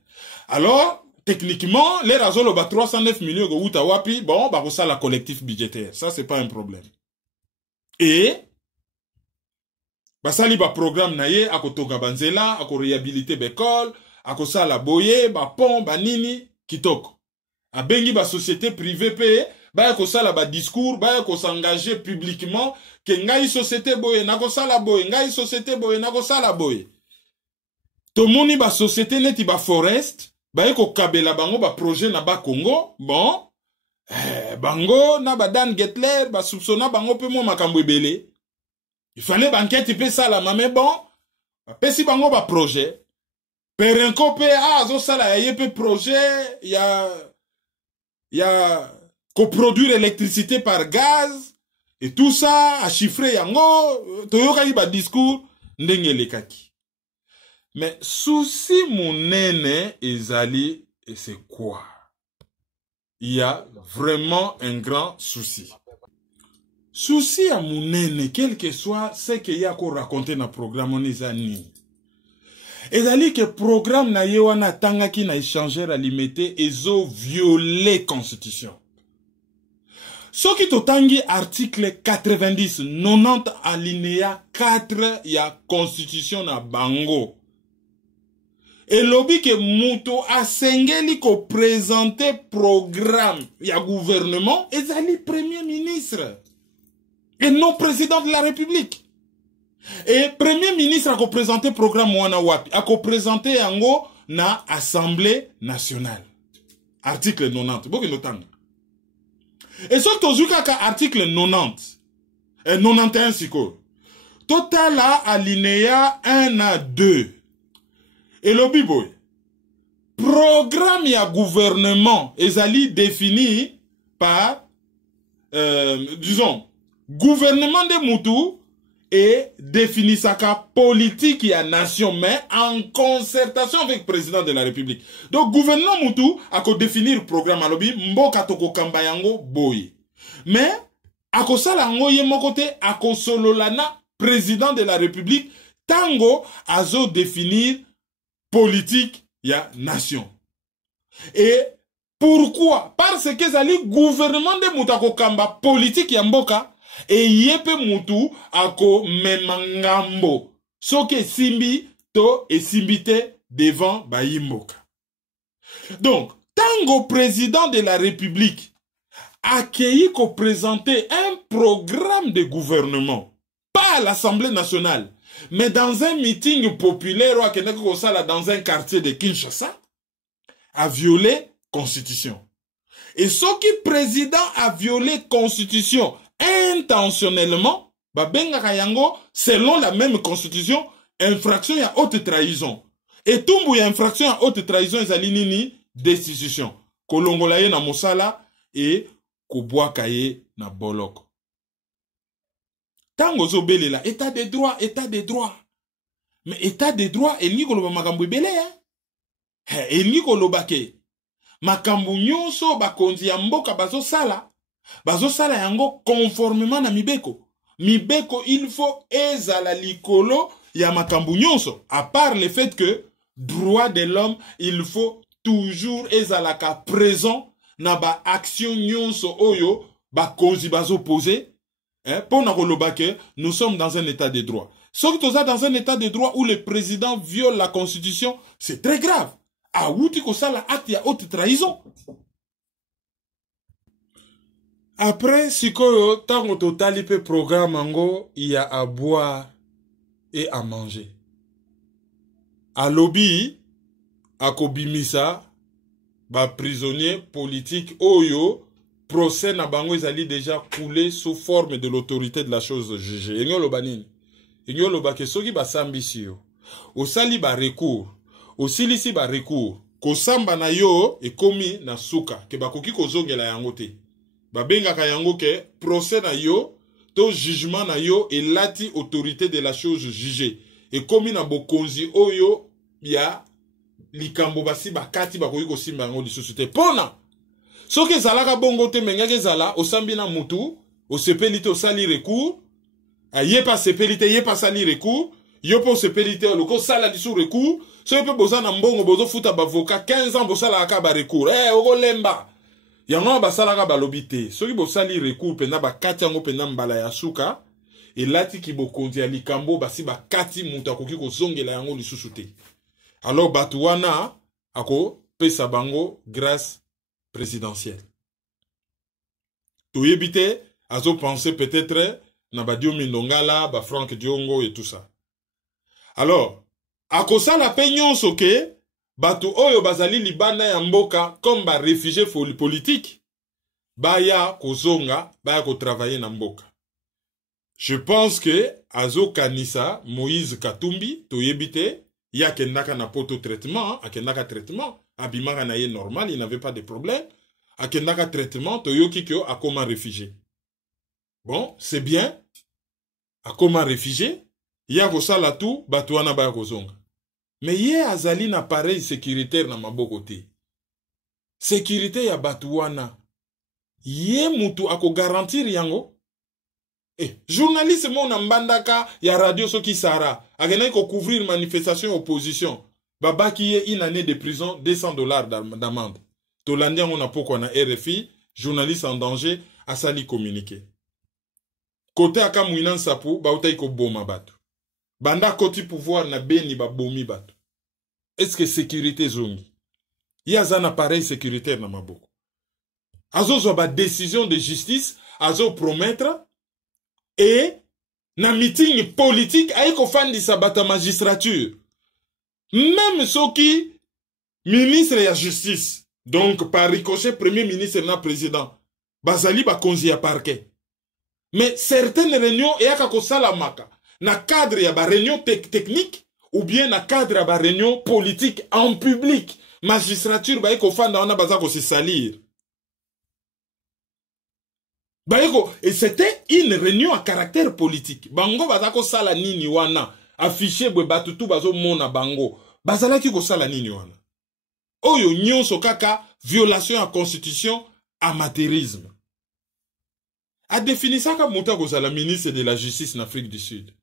alors techniquement les razolo ba 309 millions go uta wapi bon ba ko sala collectif budgétaire ça c'est pas un problème et basali ba programme na ye akotonga banzela ako réhabiliter bekol ako sala boye ba pont ba nini kitoko abengi ba société privée pe ba ko sala ba discours ba ko s'engager publiquement ke ngai société boye na ko sala boye ngai société boye na ko sala boye to moni ba société neti ba forest ba ko kabela bango ba projet na ba Congo bon bango na ba Dan Getler ba soupçonna bango pe mo makambo ebele. Il fallait banquette pe ça la mais bon pesi bango ba projet perenko pe zo sala ya pe projet ya coproduire électricité par gaz et tout ça a chiffré yango toyoka ba discours ndenge lekaki mais souci monene ezali et c'est quoi il y a vraiment un grand souci. Souci à monene, quel que soit ce qu'il y a qu'on raconter dans le programme, on est ani. Et d'ailleurs que programme na yewana tanga qui na échangeur à limiter et zo violer constitution. Ce qui totangi article 90, 90 alinéa 4 ya constitution na bango. Et lobby que muto asengeli ko présenter programme ya gouvernement et zali premier ministre. Et non président de la République. Et premier ministre a représenté le programme Wana Wapi, a représenté Yango na Assemblée nationale. Article 90. Et ce que article 90, 91 siko. Total a alinéa 1 à 2. Et le biboy. Programme ya gouvernement ezali défini par, disons, gouvernement de Moutou et définissaka politique et nation, mais en concertation avec le président de la République. Donc, gouvernement Moutou a ko définir programme à lobby, mboka toko kambayango boy. Mais, a ko sala ngo ye mokote, a ko sololana, président de la République, tango azo définir politique ya nation. Et pourquoi? Parce que zali gouvernement de Moutako Kamba politique ya mboka et yepe mutu ako memangambo. Soke simbi to et simbite devant bayimboka. Donc, tango président de la République accueilli ko présenter un programme de gouvernement, pas à l'Assemblée nationale, mais dans un meeting populaire dans un quartier de Kinshasa, a violé constitution. Et ce qui président a violé constitution intentionnellement, selon la même constitution, infraction à haute trahison. Et tout y infraction à haute trahison, ils destitution. Kolongolaye na mosala et koboakaye na bolok. Tango zobele la, état de droit, état de droit. Mais état de droit, el ni koloba makambu bele ya. El ni koloba ke. Makambu nyonso bakonzi ya mboka bazo sala yango conformément na mibeko. Mibeko, il faut ezala likolo ya makambu nyonso. À part le fait que, droit de l'homme, il faut toujours ezalaka présent na ba action nyonso oyo bakonzi bazo poser. Nous sommes dans un état de droit. Sauf que dans un état de droit où le président viole la constitution, c'est très grave. Ah, outi ko sala acte ya haute trahison. Après, si ko tango totali pe programme ango, il y a à boire et à manger. À lobby, à kobimisa, ba prisonnier politique oyo, procès na bango ezali déjà coulé sous forme de l'autorité de la chose jugée. Enyo loba nini? Enyo loba ke soki ba sambisi yo. Osali ba recours. Osilisi ba recours. Kosamba na yo ekomi na suka. Ke bakoki kozongela yango te. Babengaka yango ke procès na yo, to jugement na yo elati autorité de la chose jugée. Ekomi na bokonzi oyo ya likambo basi bakati bakoki kosimba yango lisusu te. Pona soki ezalaka bongo te mengaki ezala osambi na mutu osepeli te osali recours ye pa sepeli te ye pa sali recours yo po osepeli te oloko sala lisu recours soki pe boza na mbongo bozo futa bavoka 15 ans bosalaka ba recours okolemba yango basalaka balobi te soki bosali recours pena bakati yango pena mbala ya suka elati ki bokonzi ya likambo basi bakati mutu akoki kozongela yango lisusu te. Alors bato wana ako pesa bango grâce présidentielle. Toyebite, azo penser peut-être na ba Dio Mindongala, ba Franck Diongo et tout ça. Alors, akosa la peignon soke, batu oyo bazali libanda ya mboka comme ba réfugié politique, baya kozonga, baya ko travailler na mboka. Je pense que azo kanisa Moïse Katumbi, toyebite, ya kendaka na poto traitement, akendaka traitement, abimaka na ye normal, il n'avait pas de problème. Akendaka traitement, toyoki kyo akoma réfugié. Bon, c'est bien. Akoma réfugié, ya kosala tout, batuana ba kozonga. Mais ye azali na pareil sécuritaire na maboko te. Sécurité ya batuana. Ye mutu ako garantir yango. Journaliste mon ambandaka ya radio soki sara. Agena ko couvrir manifestation opposition. Baba qui est une année de prison, $200 d'amende. Tolandia on a pourquoi na RFI, journaliste en danger, a sali communiqué. Côté aka mouinan sapu, ba utai ko boma batu. Banda koti pouvoir na beni ba bomi batu. Est-ce que sécurité zongi? Yaza na pareil sécuritaire na maboko. Azo zo ba décision de justice, azo promettre, et na meeting politique, aiko fandi sabata magistrature. Même ceux qui, ministre de la justice, donc par ricochet, premier ministre et président, bazali ba konzi ya parquet. Mais certaines réunions, et yaka kosalamaka, na cadre ya ba réunion technique, ou bien na cadre ya ba réunion politique en public, magistrature ba eko fanda wana bazako se salir. Et c'était une réunion à caractère politique. Bango bazako sala nini wana. Affiché bwe batutu bazo mona bango. Bazalaki ko sala nini wana. Oyo nyonso kaka violation à constitution, amateurisme. A défini ça comme Mouta Gozala, ministre de la Justice en Afrique du Sud.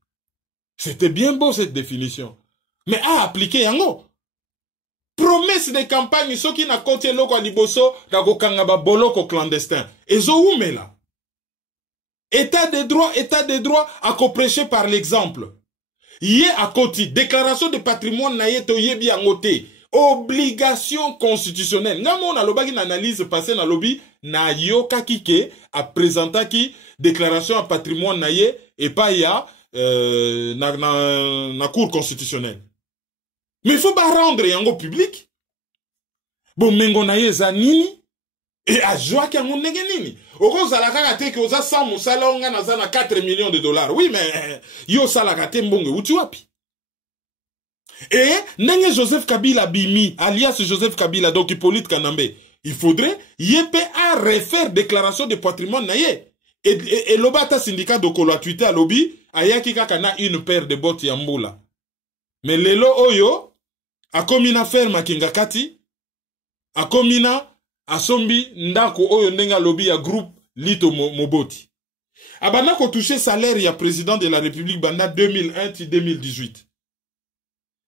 C'était bien beau cette définition. Mais à appliquer yango. Promesse de campagne, ceux qui n'a côté loko à liboso, d'ako kangaba boloko clandestin. Et zo oume là. État de droit, à prêcher par l'exemple. Yé à côté, déclaration de patrimoine na yé to yé bi angote. Obligation constitutionnelle. Nga mon aloba ki analyse passé na lobby na yoka kike a présenta ki déclaration à patrimoine na yé et pas ya na cour constitutionnelle. Mais il faut pas rendre yango public. Bon mengo na yé za nini et a joie ki yango nege nini. Oko zalaka kate ki oza 100 musala onga na za na 4 millions de dollars. Oui mais yo salaka te mbonge uti wapi. Et Nenge Joseph Kabila Bimi, alias Joseph Kabila, donc Hippolyte Kanambe, il faudrait yépe à refaire déclaration de patrimoine naye. Et l'obata syndicat de Kolo a tweeté à lobby, ayaki kakana une paire de bottes yamboula. Mais lelo oyo, a komina ferma kingakati, a komina asombi ndako oyo nenga lobby a groupe Lito Moboti. Abana ko touché salaire ya président de la République banda 2001-2018.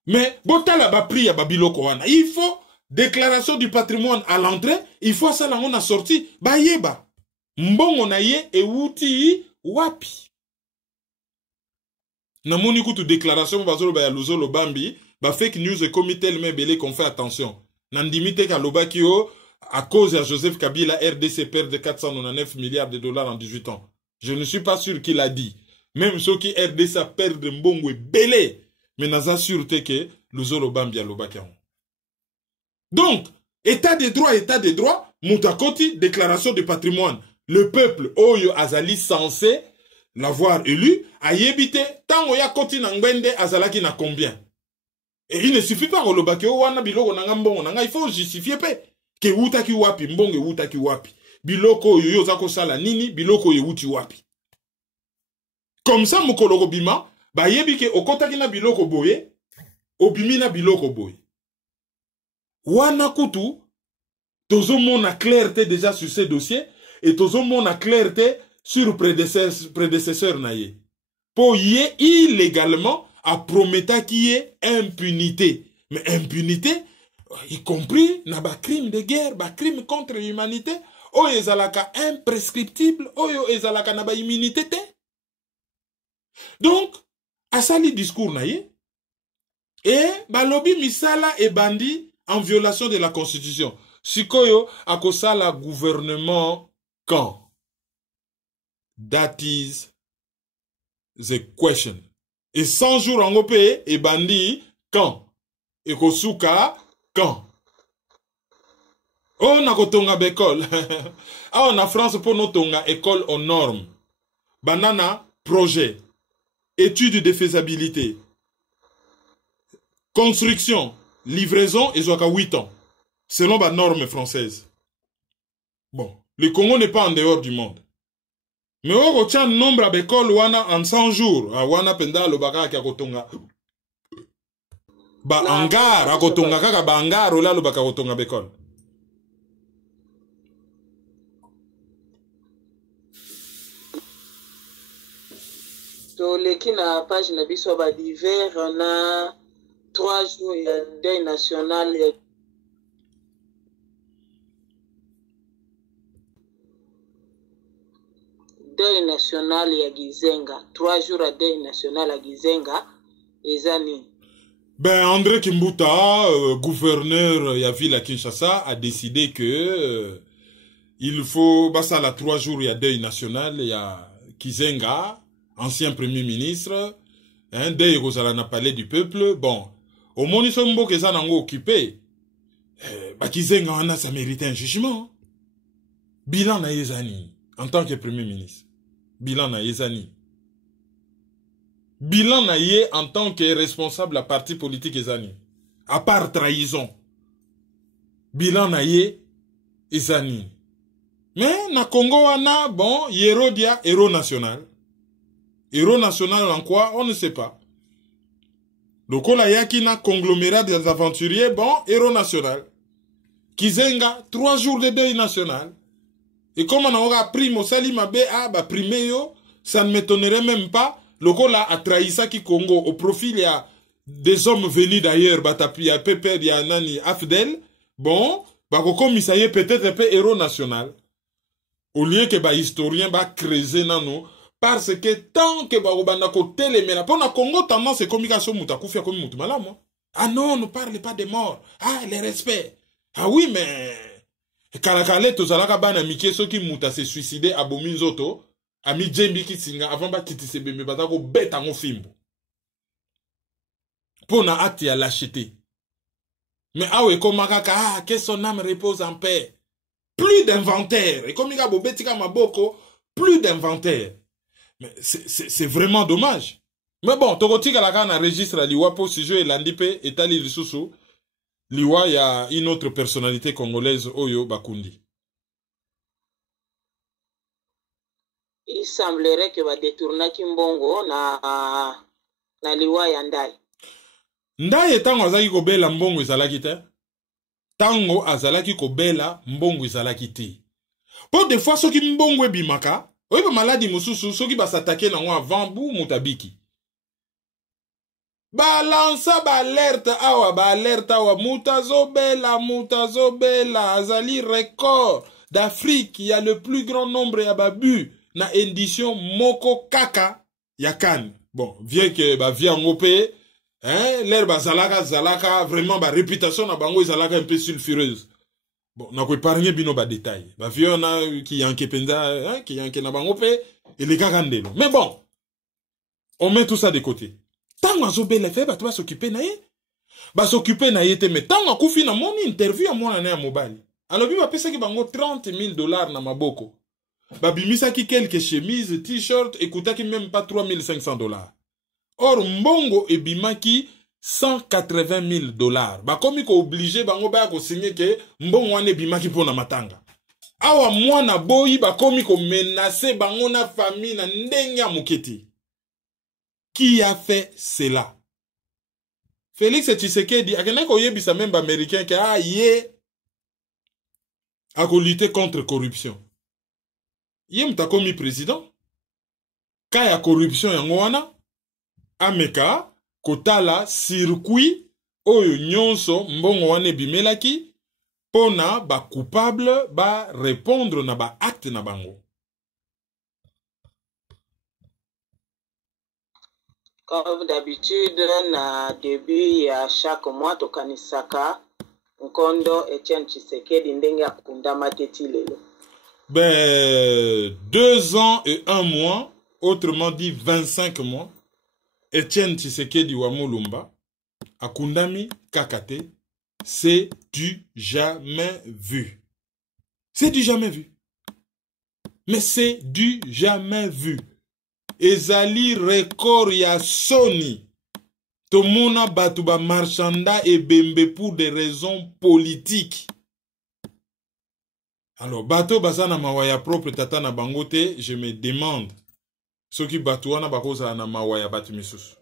Mais, botala ba pri ya babiloko wana. Il faut déclaration du patrimoine à l'entrée, il faut ça là on a sorti, ba yeba. Mbongo na ye e wuti wapi. Na moni kutu déclaration bazolo ba ya luzolo bambi, ba fake news et comité le belé qu'on fait attention. Nandimite ka loba kio à cause de Joseph Kabila RDC perd de 499 milliards de dollars en 18 ans. Je ne suis pas sûr qu'il a dit. Même ceux qui RDC perd de mbongo e belé. Mais naza sûreté que luzolo bambia lobakian. Donc, état de droit, Moutakoti, déclaration de patrimoine. Le peuple, Oyo Azali, censé l'avoir élu, a yébité, tant Oya Koti Nangbende Azalaki na combien. Et il ne suffit pas, Olobakio, Wana Biloko Nangambon, il faut justifier pe. Que Wutaki Wapi, Mbonge Wutaki Wapi. Biloko Yoyo Zako Sala Nini, Biloko Yewuti Wapi. Comme ça, Moukoloro Bima, ba yebi ke okotaki na biloko boye, obimi na biloko boye. Wana kutu, tozo mona clarté déjà sur ces dossiers, et tozo mona clarté sur prédécesseur na ye. Po yé illégalement a prometa qui est impunité. Mais impunité, y compris na ba crime de guerre, ba crime contre l'humanité, oyo ezalaka imprescriptible, oyo ezalaka na ba immunité te. Donc, asali discours naye et balobi misala et bandi en violation de la constitution. Sikoyo akosala gouvernement quand? That is the question. Et 100 jours en OP et bandi quand? Et kosuka quand? Oh na kotonga bekol. Ah on a France pour notonga école aux normes. Banana projet. Étude de faisabilité. Construction, livraison, et zoaka 8 ans. Selon la norme française. Bon, le Congo n'est pas en dehors du monde. Mais on retient le nombre d'écoles en 100 jours. Wana penda lo baka ki akotonga. Ba hangar, akotonga kaka ba hangar ola lo baka kotonga bekol. Les qui n'a page na biso ba d'hiver on a 3 jours il y a deuil national ya Gizenga 3 jours à deuil national à Gizenga les années. Ben André Kimbuta gouverneur ya ville à Kinshasa a décidé que il faut basa la 3 jours il y a deuil national il y a Gizenga ancien premier ministre, dès que n'a parlé du peuple, bon, au moins ils sont beaux que ça n'a occupé, ça mérite un jugement. Bilan na Yezani, en tant que premier ministre. Bilan na Yezani. Bilan na Yé en tant que responsable de la parti politique Yezani. À part trahison. Bilan na Yé Yezani. Mais na Congo wana, bon, héros dia, héros national. Héros national en quoi? On ne sait pas. Donc on a yaki na conglomérat des aventuriers, bon, héros national. Kizenga, 3 jours de deuil national. Et comme on aura pris Mosali Mabe a ba primé yo, ça ne m'étonnerait même pas. Le Kola a trahi ça qui Congo au profil il y a des hommes venus d'ailleurs, Batapi, a Pepe, il y a Nani, Afdel. Bon, bah comme ça y est peut-être un peu héros national. Au lieu que bah historien bah creuser nano parce que tant que bah obanda côté les mena pour na Congo tendance c'est communication mutakufia comme mutu malamo. Ah non, ne parlez pas des morts. Ah, les respects. Ah oui, mais Kalakale tozalaka bana mike soki muta se suicider abomi nzoto ami Jembi Kisinga avant ba kitise bembe batako beta ngo fimbo. Pour na acte ya lâcheté. Mais awe komakaka ah que son âme repose en paix. Plus d'inventaire. Et comme il y a bobetika maboko, plus d'inventaire. Mais c'est vraiment dommage. Mais bon, Togotika la gana registre la liwa pour si je et l'andipe et tali risusu. Liwa, il y a une autre personnalité congolaise, Oyo Bakundi. Il semblerait que va détourner Kimbongo na liwa ya Ndai. Ndai tango azalaki kobela mbongo ezalaki te. Tango azalaki kobela mbongo ezalaki te. Pour des fois soki mbongo ebimaka, oyiba maladi mosusu soki basatake nango avant bu mutabiki. Balança alerte awa mutazobela azali record d'Afrique, il y a le plus grand nombre ya babu na édition moko kaka ya Cannes. Bon, bien que ba via ngopé, hein, l'air zalaka vraiment ba réputation na bango zalaka un peu sulfureuse. Bon, na ko épargner bino ba détail. Ba via na ki yanke penza, hein, ki yanke na bango pe et les kakandelo. Mais bon, on met tout ça de côté. Tant azobe le fait, tu vas s'occuper na ye. Ba s'occuper na ye te, mais tant akufi na mon interview à mon année à mobile. Alors, il va payer qui bango $30,000 na maboko. Ba bimisa ki quelques chemises, t-shirts, écouta qui même pas $3,500. Or, mbongo e bimaki $180,000. Ba comme ko obligé bango ba ko signer que mbongo wane bimaki pona matanga. Awa mwana boyi ba comme ko menacer bango na famille na ndenge muketi. Qui a fait cela? Félix Tshisekedi, a quelqu'un qui a même américain qui a lutter contre corruption. Il a commis président. Quand il y a corruption en Wana, Ameka, Kotala, circuit, Oyo Nyonso, Mbongo Wane Bimelaki, Pona, ba coupable, ba répondre na ba acte na bango. Comme d'habitude, na début à chaque mois, tokanisaka Nkondo Etienne Tshisekedi ndenge akundama teti lelo. Ben, 2 ans et 1 mois, autrement dit 25 mois, Etienne Tshisekedi wa Mulumba, akundami kakate, c'est du jamais vu. C'est du jamais vu. Mais c'est du jamais vu. Ezali record ya Sony. Tomona batuba marchanda et bembe pour des raisons politiques. Alors, bateau basana mawaya propre tata na bangote, je me demande ce qui batouana bakoza na mawaya batu misus.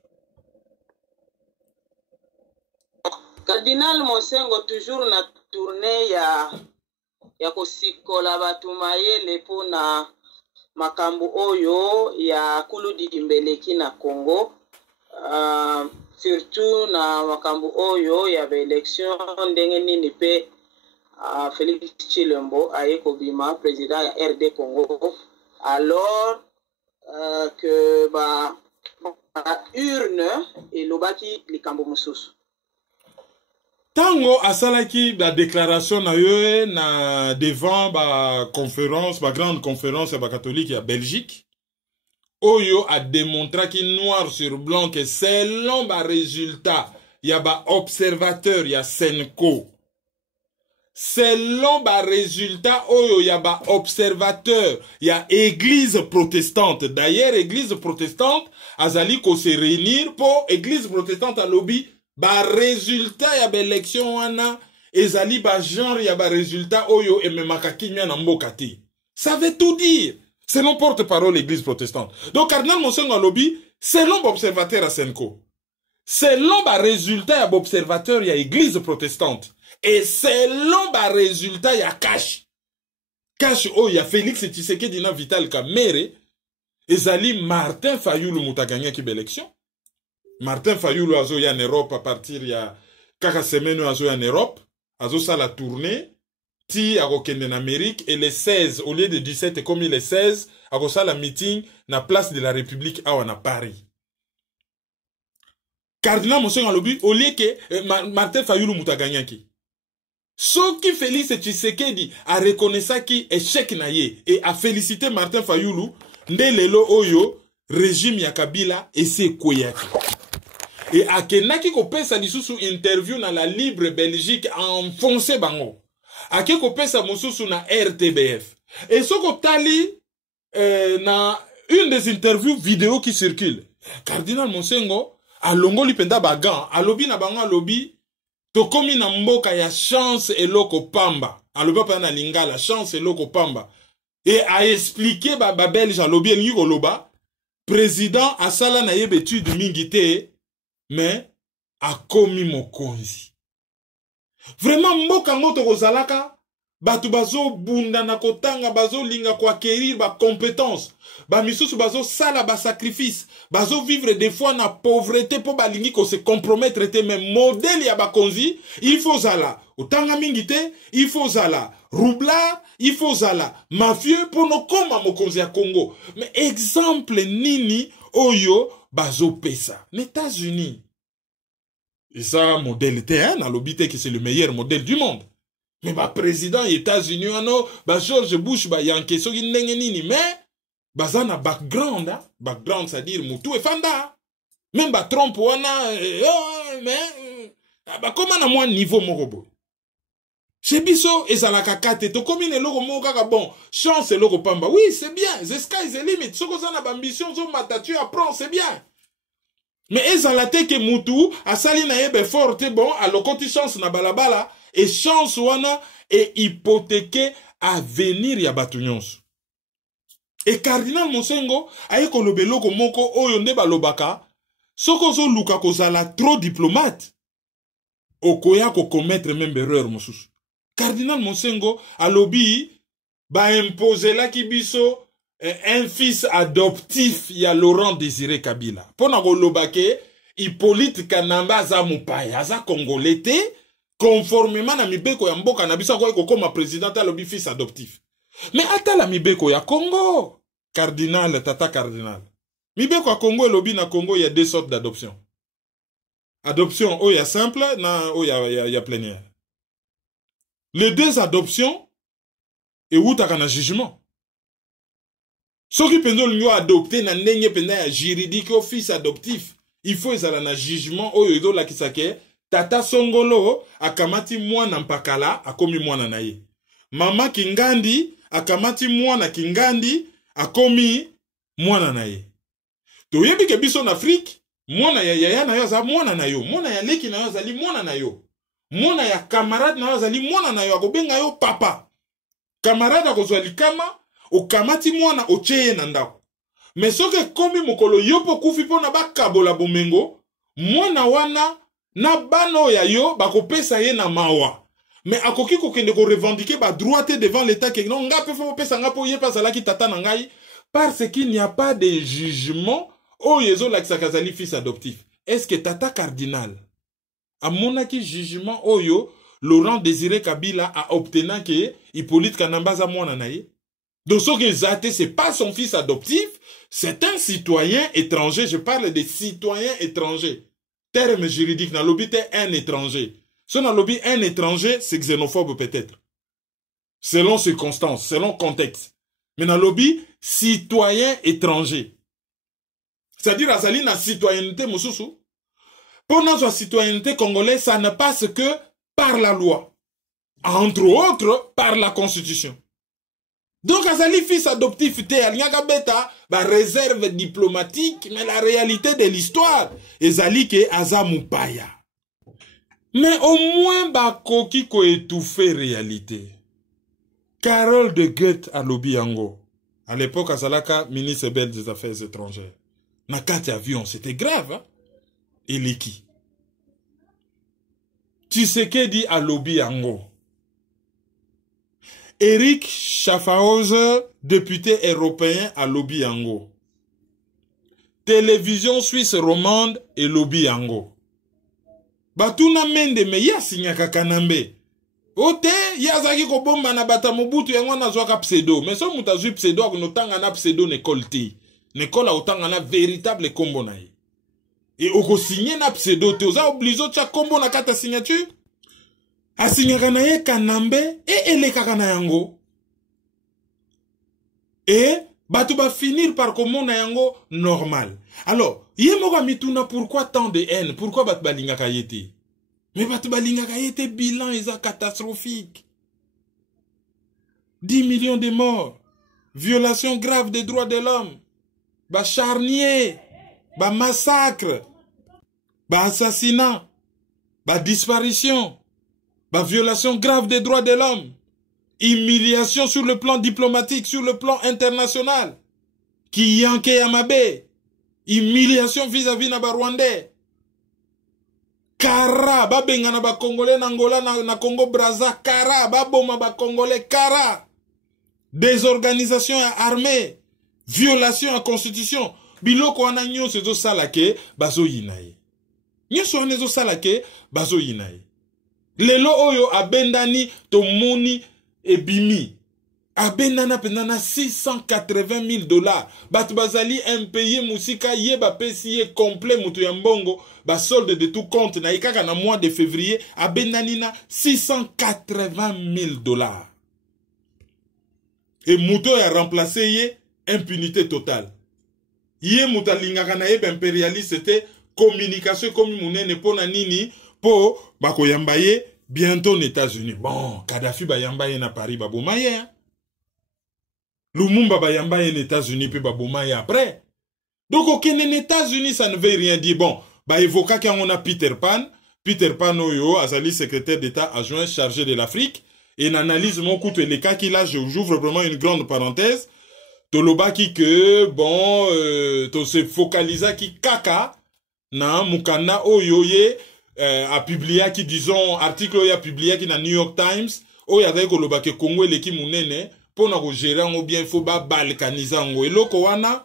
Cardinal Monsengo toujours na tournée ya kosikola batu mayele pona makambo oyo ya kuludi imbeleki na Congo, surtout na makambo oyo ya élection ndenge nini pe Félix Tshilombo aye kobima président ya RD Congo, alors que ba urne elobaki likambo mosusu. Tango asalaki la déclaration na yo na devant ba conférence, ba grande conférence ba catholique ya Belgique, Oyo a démontré qui noir sur blanc que selon ba résultat ya ba observateur ya Senko, selon ba résultat Oyo ya ba observateur ya église protestante. D'ailleurs église protestante azali ko se réunir pour église protestante à lobby ba résultat ya ba élection wana ezali ba genre ya ba résultat oyo ememaka kimia na mboka te. Ça veut tout dire. Selon porte-parole l'église protestante. Donc, Cardinal Monsengo Alobi, selon l'observateur à Senko, selon le résultat de l'observateur, il y a l'église protestante. Et selon le résultat, il y a Cash. Cash, oh, il y a Félix Tshisekedi na Vital Kamere. Et Zali Martin Fayoulou mouta gagné qui élection. Martin Fayoulou a joué en Europe à partir il y a 4 semaines a joué en Europe. A joué ça la tournée. Ti a rokende en Amérique. Et les 16, au lieu de 17, comme les 16, a joué ça la meeting na place de la République à Paris. Cardinal Monsengo Alobi, au lieu que Martin Fayoulou mouta gagné qui. Ce qui Félix Tshisekedi a reconnu ça qui échec naïe et a félicité Martin Fayoulou. Ndelelo oyo régime ya Kabila ese koyaki. Et akenaki ko pesa lisusu interview na la Libre Belgique en foncé bango. Ake ko pesa mususu na RTBF. Et soko tali na une des interviews vidéo qui circule. Cardinal Monsengo alongo lipenda bagan alobi na bango alobi tokomi na mboka ya chance eloko pamba. Alobi pa na lingala chance eloko pamba. Et a expliqué ba Belge à lobby en Yugoloba, président a sala na yebetude mingite, mais a commis mokonzi. Vraiment mboka ngoto kozalaka, batu bazo bunda na kotanga bazo linga kwa acquérir ba compétence, ba misusu bazo sala ba sacrifice, bazo vivre des fois na pauvreté po ba lingi ko se compromettre te mais modèle ya ba konzi, il faut zala. Otanga mingite, il faut zala. Roublard, il faut zala. Mafieux pour nos koma mokonzi ya Congo. Mais exemple nini oyo bazo pesa. Les États-Unis. Et ça, modèle était un, l'obité que c'est le meilleur modèle du monde. Mais bah président des États-Unis, George Bush, Yankee, so nini, mais baza na background, hein? Background, c'est-à-dire Moutou et Fanda. Même bah Trump, mais comment na moi niveau mon robot. C'est biso ezalaka kate to comme une logo mo kaka bon chance logo pamba oui c'est bien the sky is the limit soko za na ambition zo matatu apprend c'est bien mais ezalate ke mutu asali na yebe forte bon alokoti chance na balabala et chance wana et hypothéquer avenir ya batu nyonso et Cardinal Monsengo aye ko lobe logo moko oyo nde balobaka soko zo luka kozala trop diplomate okoya ko commettre même erreur mosusu. Cardinal Monsengo alobi ba imposer la kibiso un fils adoptif ya Laurent Désiré Kabila. Pona ko lobake Hippolyte Kanamba za mupaya za congolais te conformément na mibeko ya mboka na biso ko koma président alobi fils adoptif. Mais ata la mibeko ya Congo cardinal tata cardinal. Mibeko ya Congo lobi na Congo il y a deux sortes d'adoption. Adoption o ya simple na o ya plénière. Les deux adoptions et où t'as un jugement. Ce qui peut nous adopter na ndenge penda ya juridique au fils adoptif. Il faut ezala na jugement o yodo la kisake tata songolo akamati mwana mpakala akomi mwana na ye. Mama Kingandi akamati mwana Kingandi akomi mwana na ye. To yebi ke biso na Afrique mwana ya yaya na yo za mwana na yo. Mwana ya leki na yo zali mwana na yo. Mwana ya camarade na yo zali mwana na yo akobenga yo papa. Camarade akozwali kama okamati mwana ocheye na ndako. Mais soke komi mokolo yopo kufi pona bakabola bomengo mwana wana na bano ya yo bakopesa ye na mawa. Mais akoki kokende ko revendiquer ba droite devant l'état que non nga pe fo pesa nga po ye pasala ki tata na ngai parce qu'il n'y a pas de jugement o yezo la kisakazali fils adoptif. Est-ce que tata cardinal a monaki jugement oyo Laurent Désiré Kabila a obtenu que Hippolyte Kanamba za mwana na ye? Donc ce que Zate c'est pas son fils adoptif, c'est un citoyen étranger. Je parle des citoyens étrangers. Terme juridique na lobby un étranger. Si on a lobby un étranger, c'est xénophobe peut-être. Selon circonstances, selon contexte. Mais na lobby citoyen étranger. C'est-à-dire azali na citoyenneté mosusu. Pour notre citoyenneté congolaise, ça ne passe que par la loi. Entre autres, par la constitution. Donc, azali fils adoptif te aliaka beta, ba réserve diplomatique, mais la réalité de l'histoire, ezali ke azamupaya. Mais au moins, ba koki ko étouffer réalité. Carole de Goethe à lobby yango. À l'époque, à Salaka, ministre belge des Affaires étrangères. Na 4 avions, c'était grave. Hein? Et l'iki. Tshisekedi à lobby yango. Eric Schaffhauser, député européen à lobby yango. Télévision suisse romande et lobby yango. Batuna mende me ya signaka kanambe. Ote yazaki ko bomba na bata Mobutu yango na zwaka pseudo. Mais so muta zui pseudo akunotanga na pseudo nekol te. Nekol autanga na véritable kombo na ye. Et oko signer na pseudo te oza oblizo tcha kombo na kata signature. Asignaka na ye kanambe et elekaka na yango. Et batu ba finir par kombo na yango normal. Alors, yemoga mituna pourquoi tant de haine? Pourquoi batu balingaka yete? Mais batu balingaka yete bilan est catastrophique. 10 millions de morts. Violation grave des droits de l'homme. Ba charnier. Ba massacre. Ba assassinat. Ba disparition. Ba violation grave des droits de l'homme. Humiliation sur le plan diplomatique, sur le plan international. Ki yanke yamabe. Humiliation vis-à-vis na ba Rwandais. Kara, ba benga na ba Congolais na Angola na Congo Brazza. Kara, ba boma ba Congolais. Kara. Désorganisation armée. Violation à constitution. Biloko wana nyonso ezo salake bazo yinaye. Nyonso wana ezo salake bazo yinaye. Lelo oyo abendani to moni ebimi. Abendana pendana $680 000. Bat bazali impayé musika ye ba pesi ye complet mutu ya mbongo. Ba solde de tout compte na ikaka na mois de février. Abendani na $680 000. Et muto ya remplacé ye impunité totale. Ye muta lingaka na ye impérialiste c'était communication comme munene pona nini po bako yambaye bientôt aux États-Unis. Bon, Kadhafi ba yambaye na Paris babomaye. Hein? Lumumba ba yambaye aux États-Unis puis babomaye après. Donc aucun aux États-Unis ça ne veut rien dire. Bon, ba évoquer qu'on a Peter Pan oyo azali secrétaire d'État adjoint chargé de l'Afrique et une analyse mon coup de les cas qui là j'ouvre vraiment une grande parenthèse. Toloba qui que bon to se focalisa qui kaka na mukana oyoye a publié qui disons article oyo a publié qui na New York Times oyo avec koloba ke Congo eleki munene pona ko gérer ngo bien faut ba balkaniza ngo eloko wana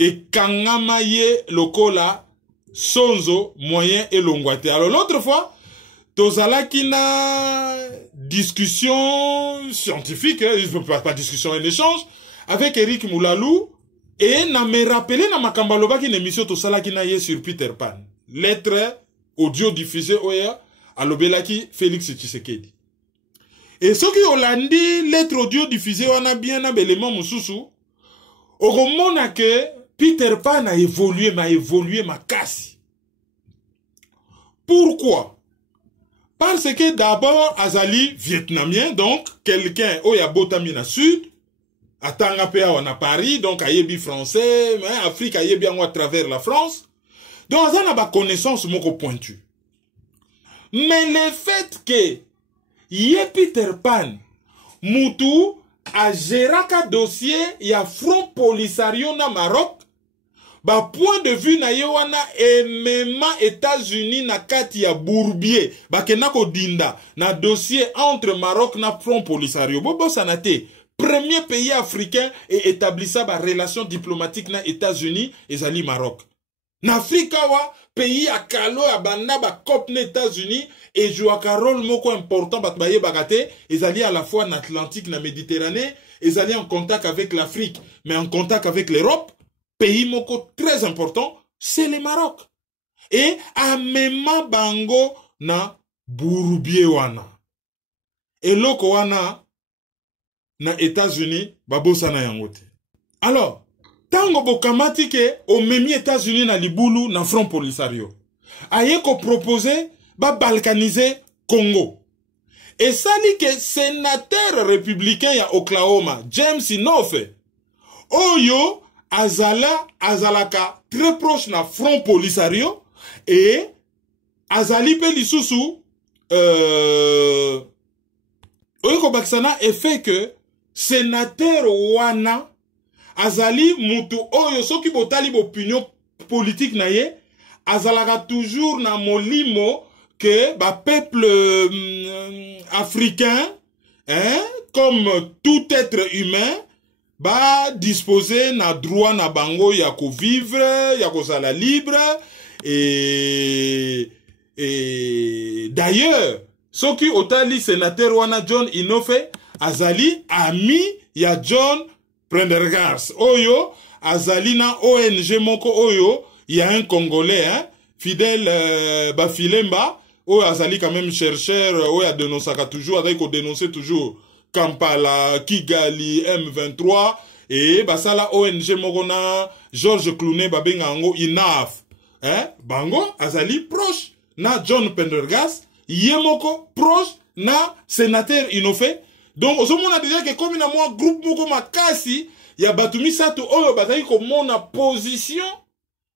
e kangama ye lokola sonzo moyen elongwate. Alors l'autre fois tozala qui na discussion scientifique pas discussion et échange avec Eric Moulalou et na me rappelé na makambaloba ki l'émission to sala ki na ye sur Peter Pan. Lettre audio diffusée oya alobelaki Félix Tshisekedi. Et ce qui Hollandi lettre audio diffusée wana bien na belement mususu okomona que Peter Pan a évolué ma casse. Pourquoi? Parce que d'abord azali vietnamien donc quelqu'un oya botami na sud. Atanga pe on a Paris, donc ayebi français, mais Afrique ayebi à travers la France. Donc ça n'a pas connaissance moko pointu. Mais le fait que yé Peter Pan mutu a géraka dossier ya Front Polisario na Maroc, ba point de vue na ye wana emema États-Unis na kati ya Bourbier, ba kenako dinda na dossier entre Maroc na Front Polisario. Bobo sanate. Premier pays africain et établissa ba relation diplomatique na États-Unis et Zali Maroc. Na Afrika wa pays à kalo ya banda ba kopne États-Unis et joua rôle moko important bat baye bagate et Zali à la fois en Atlantique na Méditerranée et Zali en contact avec l'Afrique mais en contact avec l'Europe. Pays moko très important c'est le Maroc. Et amema bango na Bourbier wana. Et loko wana na États-Unis babosa na yangote. Alors, tango bokamati ke o memi États-Unis na libulu na Front Polisario. Aye ko proposer ba balkaniser Congo. Et ça dit que sénateur républicain ya Oklahoma, James Inhofe, oyo azalaka très proche na Front Polisario et azali pe lisusu Oyeko bakisana et fait que sénateur wana azali mutu oyo soki botali opinion politique na ye azalaka toujours na molimo que ba peuple africain hein, comme tout être humain ba disposer na droit na bango ya ko vivre ya ko sala libre et d'ailleurs soki otali sénateur wana John Inofe azali ami ya John Prendergast oyo azali na ONG moko oyo ya un Congolais hein, Fidèle Bafilemba oyo azali quand même chercheur oyo a dénoncé toujours azali ko dénoncer toujours Kampala, Kigali, M23 et basala ONG moko na George Clooney babenga ngo INAF hein, bango azali proche na John Prendergast yemoko proche na sénateur Inofe. Donc on a déjà que comme na moi groupe moko makasi ya batumi sato oyo bazali ko mona position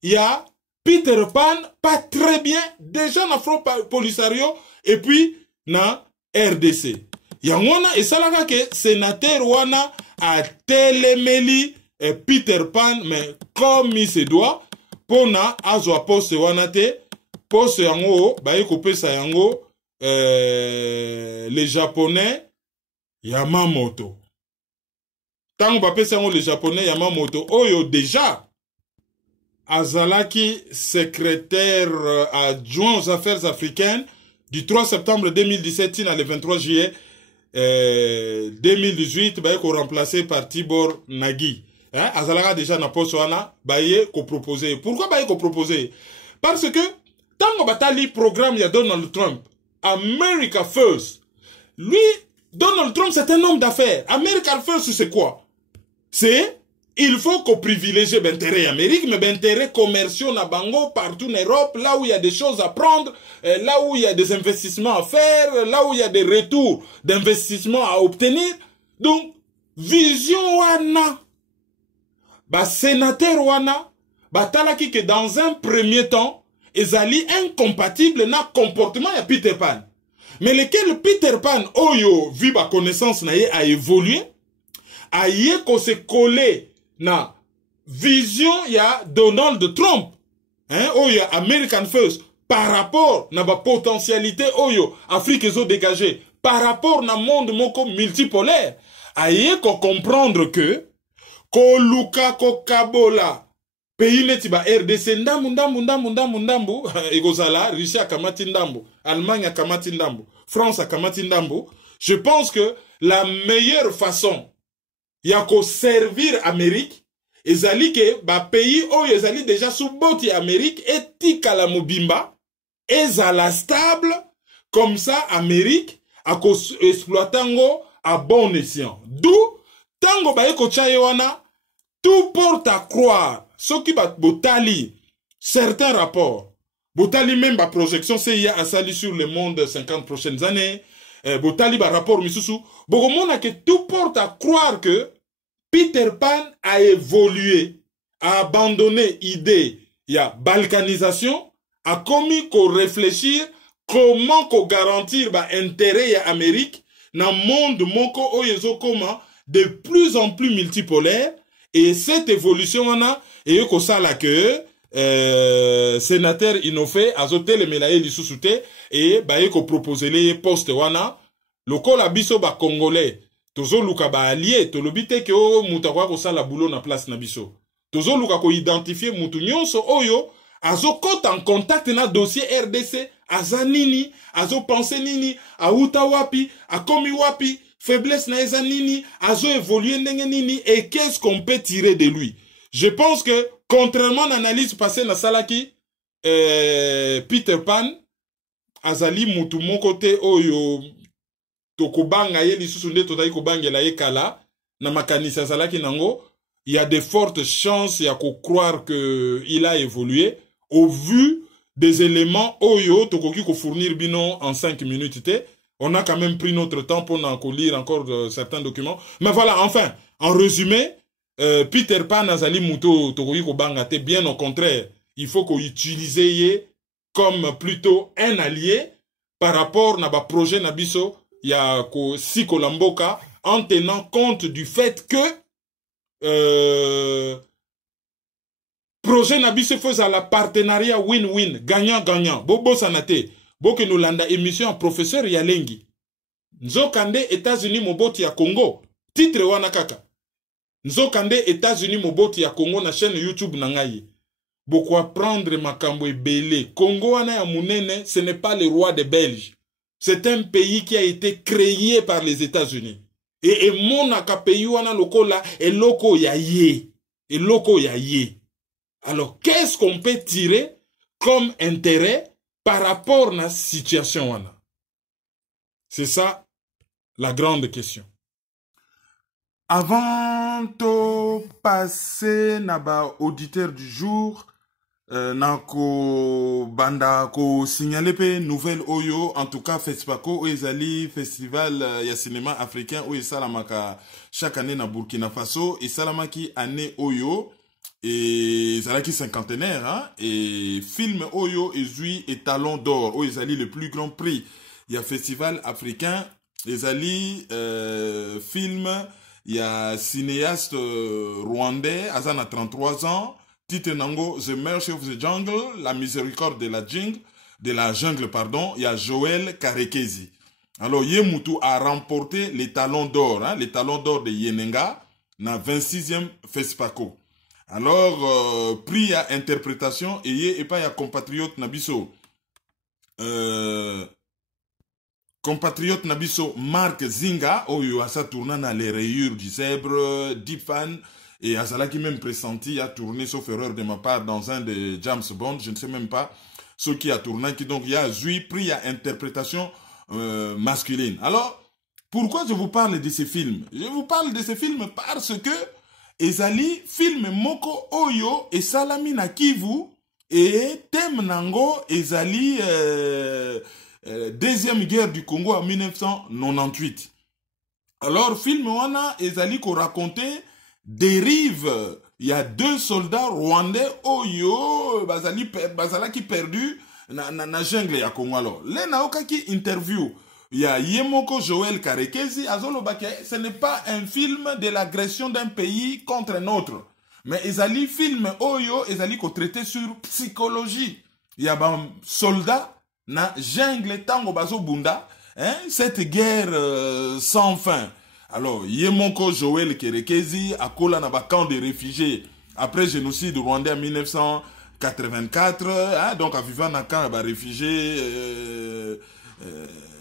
ya Peter Pan pas très bien déjà na Front Polisario et puis na RDC. Yangona esalaka ke sénateur wana a telemeli Peter Pan mais comme il se doit pona azwa poste wana te poste yango baye kopesa yango les japonais Yamamoto. Tango bapesa yango les japonais Yamamoto oyo déjà azalaki secrétaire adjoint aux affaires africaines du 3 septembre 2017 à le 23 juillet 2018 baye ko remplacé par Tibor Nagi. Hein? Azalaka déjà na poste wana baye ko proposer. Pourquoi baye ko proposer? Parce que tango batali programme ya Donald Trump, America First. Lui Donald Trump c'est un homme d'affaires. America First c'est quoi? C'est il faut qu'on privilégie l'intérêt américain, mais l'intérêt commerciaux na bango partout en Europe, là où il y a des choses à prendre, là où il y a des investissements à faire, là où il y a des retours d'investissement à obtenir. Donc, vision wana, ba sénateur wana, ba talaki que dans un premier temps, ezali incompatible na comportement ya Peter Pan. Mais lequel Peter Pan, oyo, vu ba connaissance na ye a évolué, a yé ko se coller na vision ya Donald Trump hein oyo American First par rapport na ba potentialité oyo Afrique ezo dégagé par rapport na monde moko multipolaire aye ko comprendre que ko luka ko kabola pays neti ba RDC ndambu ekozala Russie akamati ndambu Allemagne akamati ndambu France akamati ndambu. Je pense que la meilleure façon yako servir Amérique ezali ke ba pays oyo ezali déjà sous boti Amérique etika la mobimba ezala stable comme ça Amérique ako exploitango à bon escient. D'où tango ba eko chaye wana tout porte à croire ce qui ba botali certains rapports botali même ba projection CIA asali sur le monde 50 prochaines années botali ba rapport misusu bokomona que tout porte à croire que Peter Pan a évolué, a abandonné l'idée, il y a balkanisation, a commis qu'on réfléchir comment qu'on garantir l'intérêt à l'Amérique dans le monde moko oyezo comment de plus en plus multipolaire et cette évolution on a et que ça là que sénateur Inofe a zoté le melaye lisusuté et baye ko proposer les postes wana loko la biso ba congolais tozo luka ba allié to lobite ke o muta kwa ko sala boulot na place na biso tozo luka ko identifier mutu nyonso oyo azo kota en contact na dossier RDC azanini azo penser nini a uta wapi a komi wapi faiblesse na eza nini azo évoluer ndenge nini et qu'est-ce qu'on peut tirer de lui. Je pense que contrairement à l'analyse passée na salaki Peter Pan azali mutu mon côté oyo tokobanga ye lisusu nde tozali kobangela ye kala na makanisi azalaki nango, il y a de fortes chances ya ko croire que il a évolué au vu des éléments oyo tokoki ko fournir bino en 5 minutes te. On a quand même pris notre temps pour lire encore certains documents. Mais voilà, enfin, en résumé, Peter Pan azali muto tokoki kobanga te, bien au contraire, il faut qu'on utilise ye comme plutôt un allié par rapport na ba projet na biso ya ko si kolamboka en tenant compte du fait que projet na biso faisait la partenariat win-win, gagnant-gagnant. Bobo sanate, boke nous landa émission professeur Yalengi. Nzokande États-Unis moboti ya Congo. Titre wana kaka. Nzokande États-Unis moboti ya Congo na chaîne YouTube nangayi. Beaucoup apprendre makambo ebele. Congo wana ya munene, ce n'est pas le roi des Belges. C'est un pays qui a été créé par les États-Unis. Et monaka pays wana lokola et loko ya ye. Et loko ya ye. Alors, qu'est-ce qu'on peut tirer comme intérêt par rapport à la situation wana? C'est ça la grande question. Avant de passer à l'auditeur du jour, nako banda ko signaler pe nouvelle oyo en tout cas FESPACO oezali festival ya cinéma africain oyo salamaka chaque année na Burkina Faso et salamaki année oyo et zalaki cinquantenaire hein, et film oyo ezui et talon d'or oyo ezali le plus grand prix ya festival africain ezali film ya cinéaste rwandais azana 33 ans. Titre nango The Mercy of the Jungle, la miséricorde de la jungle, pardon, il y a Joël Karekezi. Alors Yemutu a remporté les talons d'or, hein, les talons d'or de Yenenga, na 26e FESPACO. Alors prix à interprétation et pas ya compatriote nabiso. Compatriote nabiso Marc Zinga, oyo asa tourna na les rayures du zèbre, Deep Fan. Et Azala qui même pressenti a tourné, sauf erreur de ma part, dans un de James Bond, je ne sais même pas ce qui a tourné, qui donc il y a pris à interprétation masculine. Alors, pourquoi je vous parle de ces films? Je vous parle de ces films parce que Ezali, film Moko Oyo et Salami na Kivu et Tem Nango Ezali deuxième guerre du Congo en 1998. Alors, film Wana Ezali qu'on racontait dérive, il y a 2 soldats rwandais oyo bazala qui perdu na jungle ya Congo. Alors lena okaki interview il y a Yemoko Joël Karekezi azolobake, ce n'est pas un film de l'agression d'un pays contre un autre, mais ezali film oyo ezali ko traiter sur psychologie. Il y a ba soldats na jungle tango bazo bunda hein, cette guerre sans fin. Alors, Yemonko Joël Karekezi a collé dans le camp de réfugiés après génocide rwandais en 1984, hein, donc à vivre dans le camp de réfugiés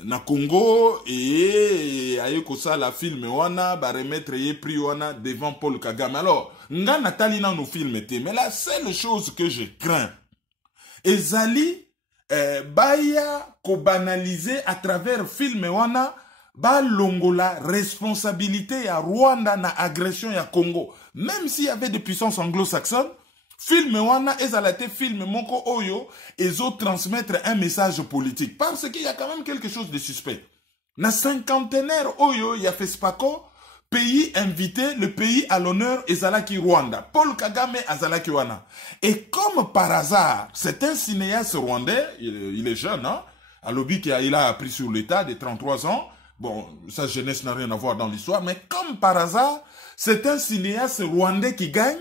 na Congo et à ça la film wana ba remettre prix wana devant Paul Kagame. Alors, nga Nathalie dans nos films mais la seule chose que je crains ezali baya ko banaliser à travers film wana ba longola responsabilité à Rwanda na agression ya Congo. Même s'il y avait des puissances anglo-saxonnes, film wana ezalate film moko oyo ezo transmettre un message politique. Parce qu'il y a quand même quelque chose de suspect. Na cinquantenaire oyo ya FESPACO, pays invité, le pays à l'honneur ezalaki Rwanda. Paul Kagame azalaki wana. Et comme par hasard, c'est un cinéaste rwandais, il est jeune, hein, à l'obit qu'il a appris sur l'état de 33 ans. Bon, sa jeunesse n'a rien à voir dans l'histoire, mais comme par hasard, c'est un cinéaste rwandais qui gagne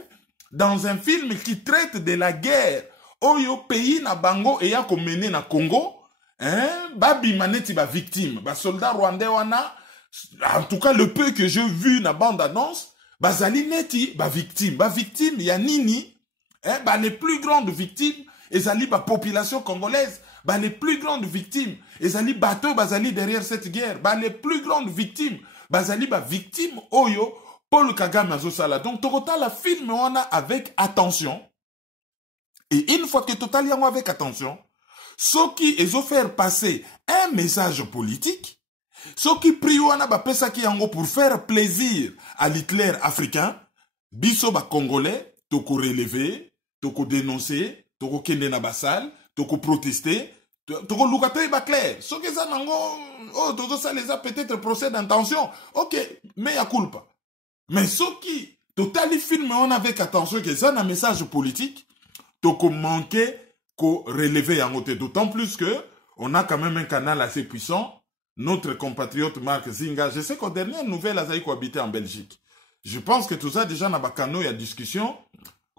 dans un film qui traite de la guerre. Oyo pays na bango et ya mené na Congo, hein, babi maneti ba victime, ba soldat rwandais wana, en tout cas le peu que j'ai vu na bande annonce, bazali neti ba victime ya nini, hein, ba les plus grandes victimes, ezali ba population congolaise. Bah, les plus grandes victimes, ezali bateau bazali derrière cette guerre, bah, les plus grandes victimes, bazali ba victime oyo Paul Kagame azosala. Donc Tokota la film wana avec attention. Et une fois que total yango avec attention, ceux qui ezo faire passer un message politique, ceux qui prient wana ba pesa ki yango pour faire plaisir à l'Hitler africain, biso ba congolais, toko relever, toko dénoncer, toko kende na basal, toko protester, toko lukate ba clair. Ce que ça nango, oh, toto ça les a peut-être procès d'intention. Ok, mais ya culpa. Mais ce qui, totali film on avec attention que ça un message politique, toko manquer ko relever yango te. D'autant plus que on a quand même un canal assez puissant notre compatriote Marc Zinga. Je sais qu'aux dernières nouvelles, Azaïko habitait en Belgique. Je pense que tout ça, déjà, dans Bakano, il y a discussion,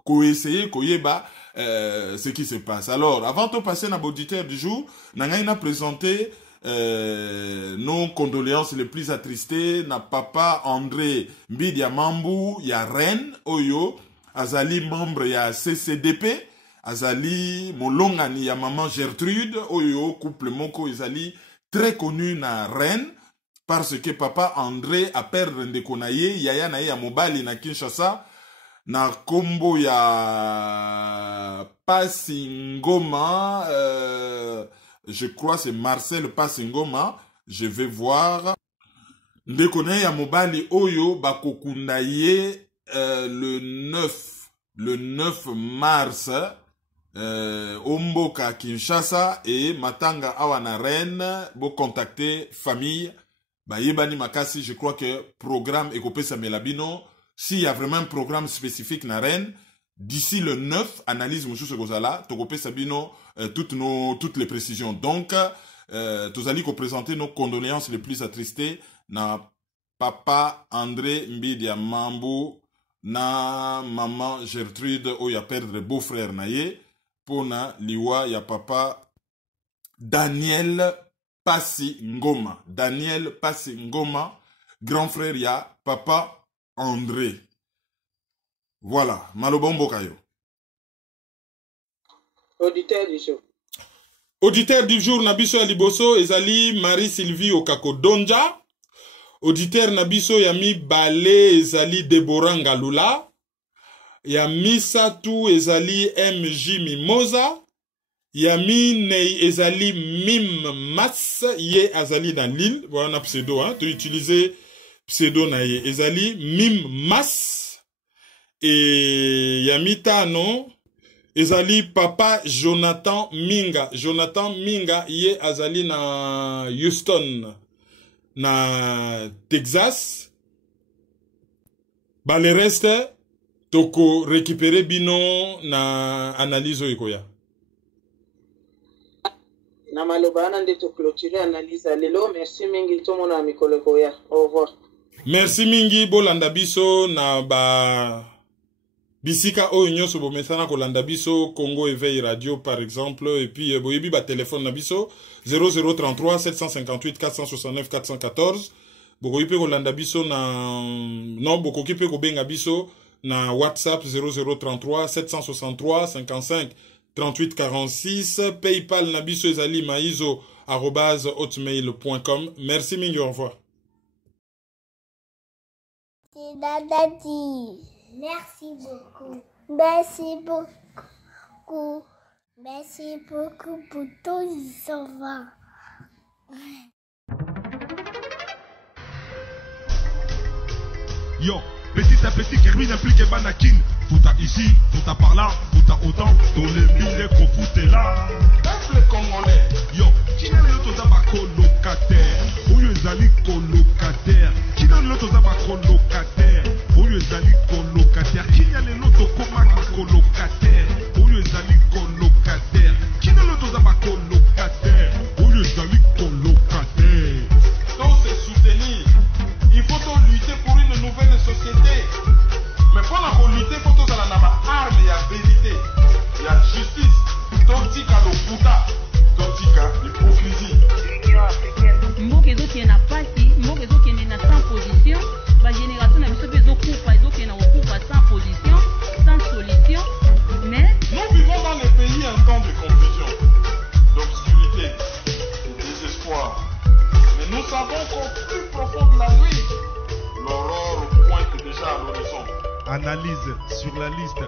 qu'on essaye, qu'on yéba, ce qui se passe. Alors, avant de passer dans l'auditeur du jour, Nangaïna a présenté nos condoléances les plus attristées, na papa André Mbidia Mambou, il y a Rennes, Oyo, Azali membre, il y a CCDP, Azali Molongani, il y a maman Gertrude, Oyo, couple Moko, Azali, très connu na Rennes, parce que papa André a perdu de konaye, yaya na ya mobali na Kinshasa, na kombo ya Passingoma, je crois c'est Marcel Passingoma, je vais voir. Ndekone ya mobali oyo bakokundaye le 9 mars Omboka Kinshasa et Matanga Awana Rennes, bo contacter famille Bayebani Makasi. Je crois que programme Ekopesa Melabino, s'il y a vraiment un programme spécifique na Rennes, d'ici le 9, analyse Moussou Segozala, Tokopesa Bino, toutes les précisions. Donc, tous allez présenter nos condoléances les plus attristées na papa André Mbidia Mambou, na maman Gertrude, où y a perdre beau-frère naye, pour na liwa ya papa Daniel Passi Ngoma. Daniel Passi Ngoma, grand frère ya papa André. Voilà, Malobombo Kayo. Auditeur du jour. Auditeur du jour, Nabiso Aliboso, Ezali Marie-Sylvie Okakodonja. Auditeur Nabiso Yami Bale, Ezali Deborah Ngalula. Yami Satou, Ezali MJ Mimosa. Yami Nei, Ezali Mim Mas, Ye Azali dans l'île. Voilà un pseudo, hein. Tu utilises pseudo na Ye. Ezali Mim Mas. Et Yami Tano. Ezali papa Jonathan Minga. Jonathan Minga, Ye Azali na Houston, na Texas. Ba le reste, toko récupérer bino na analyse oikoya. Na malobana nde to clôturer analyse lelo. Merci mingi to mona mikolo koya. Au revoir. Merci mingi bolanda biso na ba bisika oyo nyonso bomesana kolanda biso Congo Éveil Radio par exemple, et puis boyebi ba téléphone na biso 0033 758 469 414. Bokoki kolanda biso na non bokoki pe ko benga biso na WhatsApp 0033 763 55 38 46. PayPal na biso ezali maizo@hotmail.com. Merci mingi, au revoir. C'est Dadadi. Merci beaucoup. Merci beaucoup. Merci beaucoup pour tout ça. Yo, petit à petit, Kerwin implique Banakin. Tout à ici, tout à par là, tout à autant. Tous les mille qu'on fout là. Peuple congolais. Yo, qui n'a le tout à colocataire? Où les amis colocataires? Qui n'a le tout à colocataire? Où les amis colocataires? Qui n'a le tout à colocataire? Où les amis colocataires? Qui n'a le tout à colocataire? Où les amis colocataires? Donc c'est soutenir. Il faut donc lutter pour une nouvelle société. Mais pour la lutter, il faut que ça ait arme, il y a vérité, il y a justice. Totika lokuta, totika l'hypocrisie. Mboka ezoki na pasi, mboka ezoki na sans position, ba génération na biso bezo kufa, ezoki na okufa sans position, sans solution. Mais nous vivons dans les pays un temps de confusion, d'obscurité, de désespoir. Mais nous savons qu'au plus profond de la nuit, l'aurore pointe déjà à l'horizon. Analyse sur la liste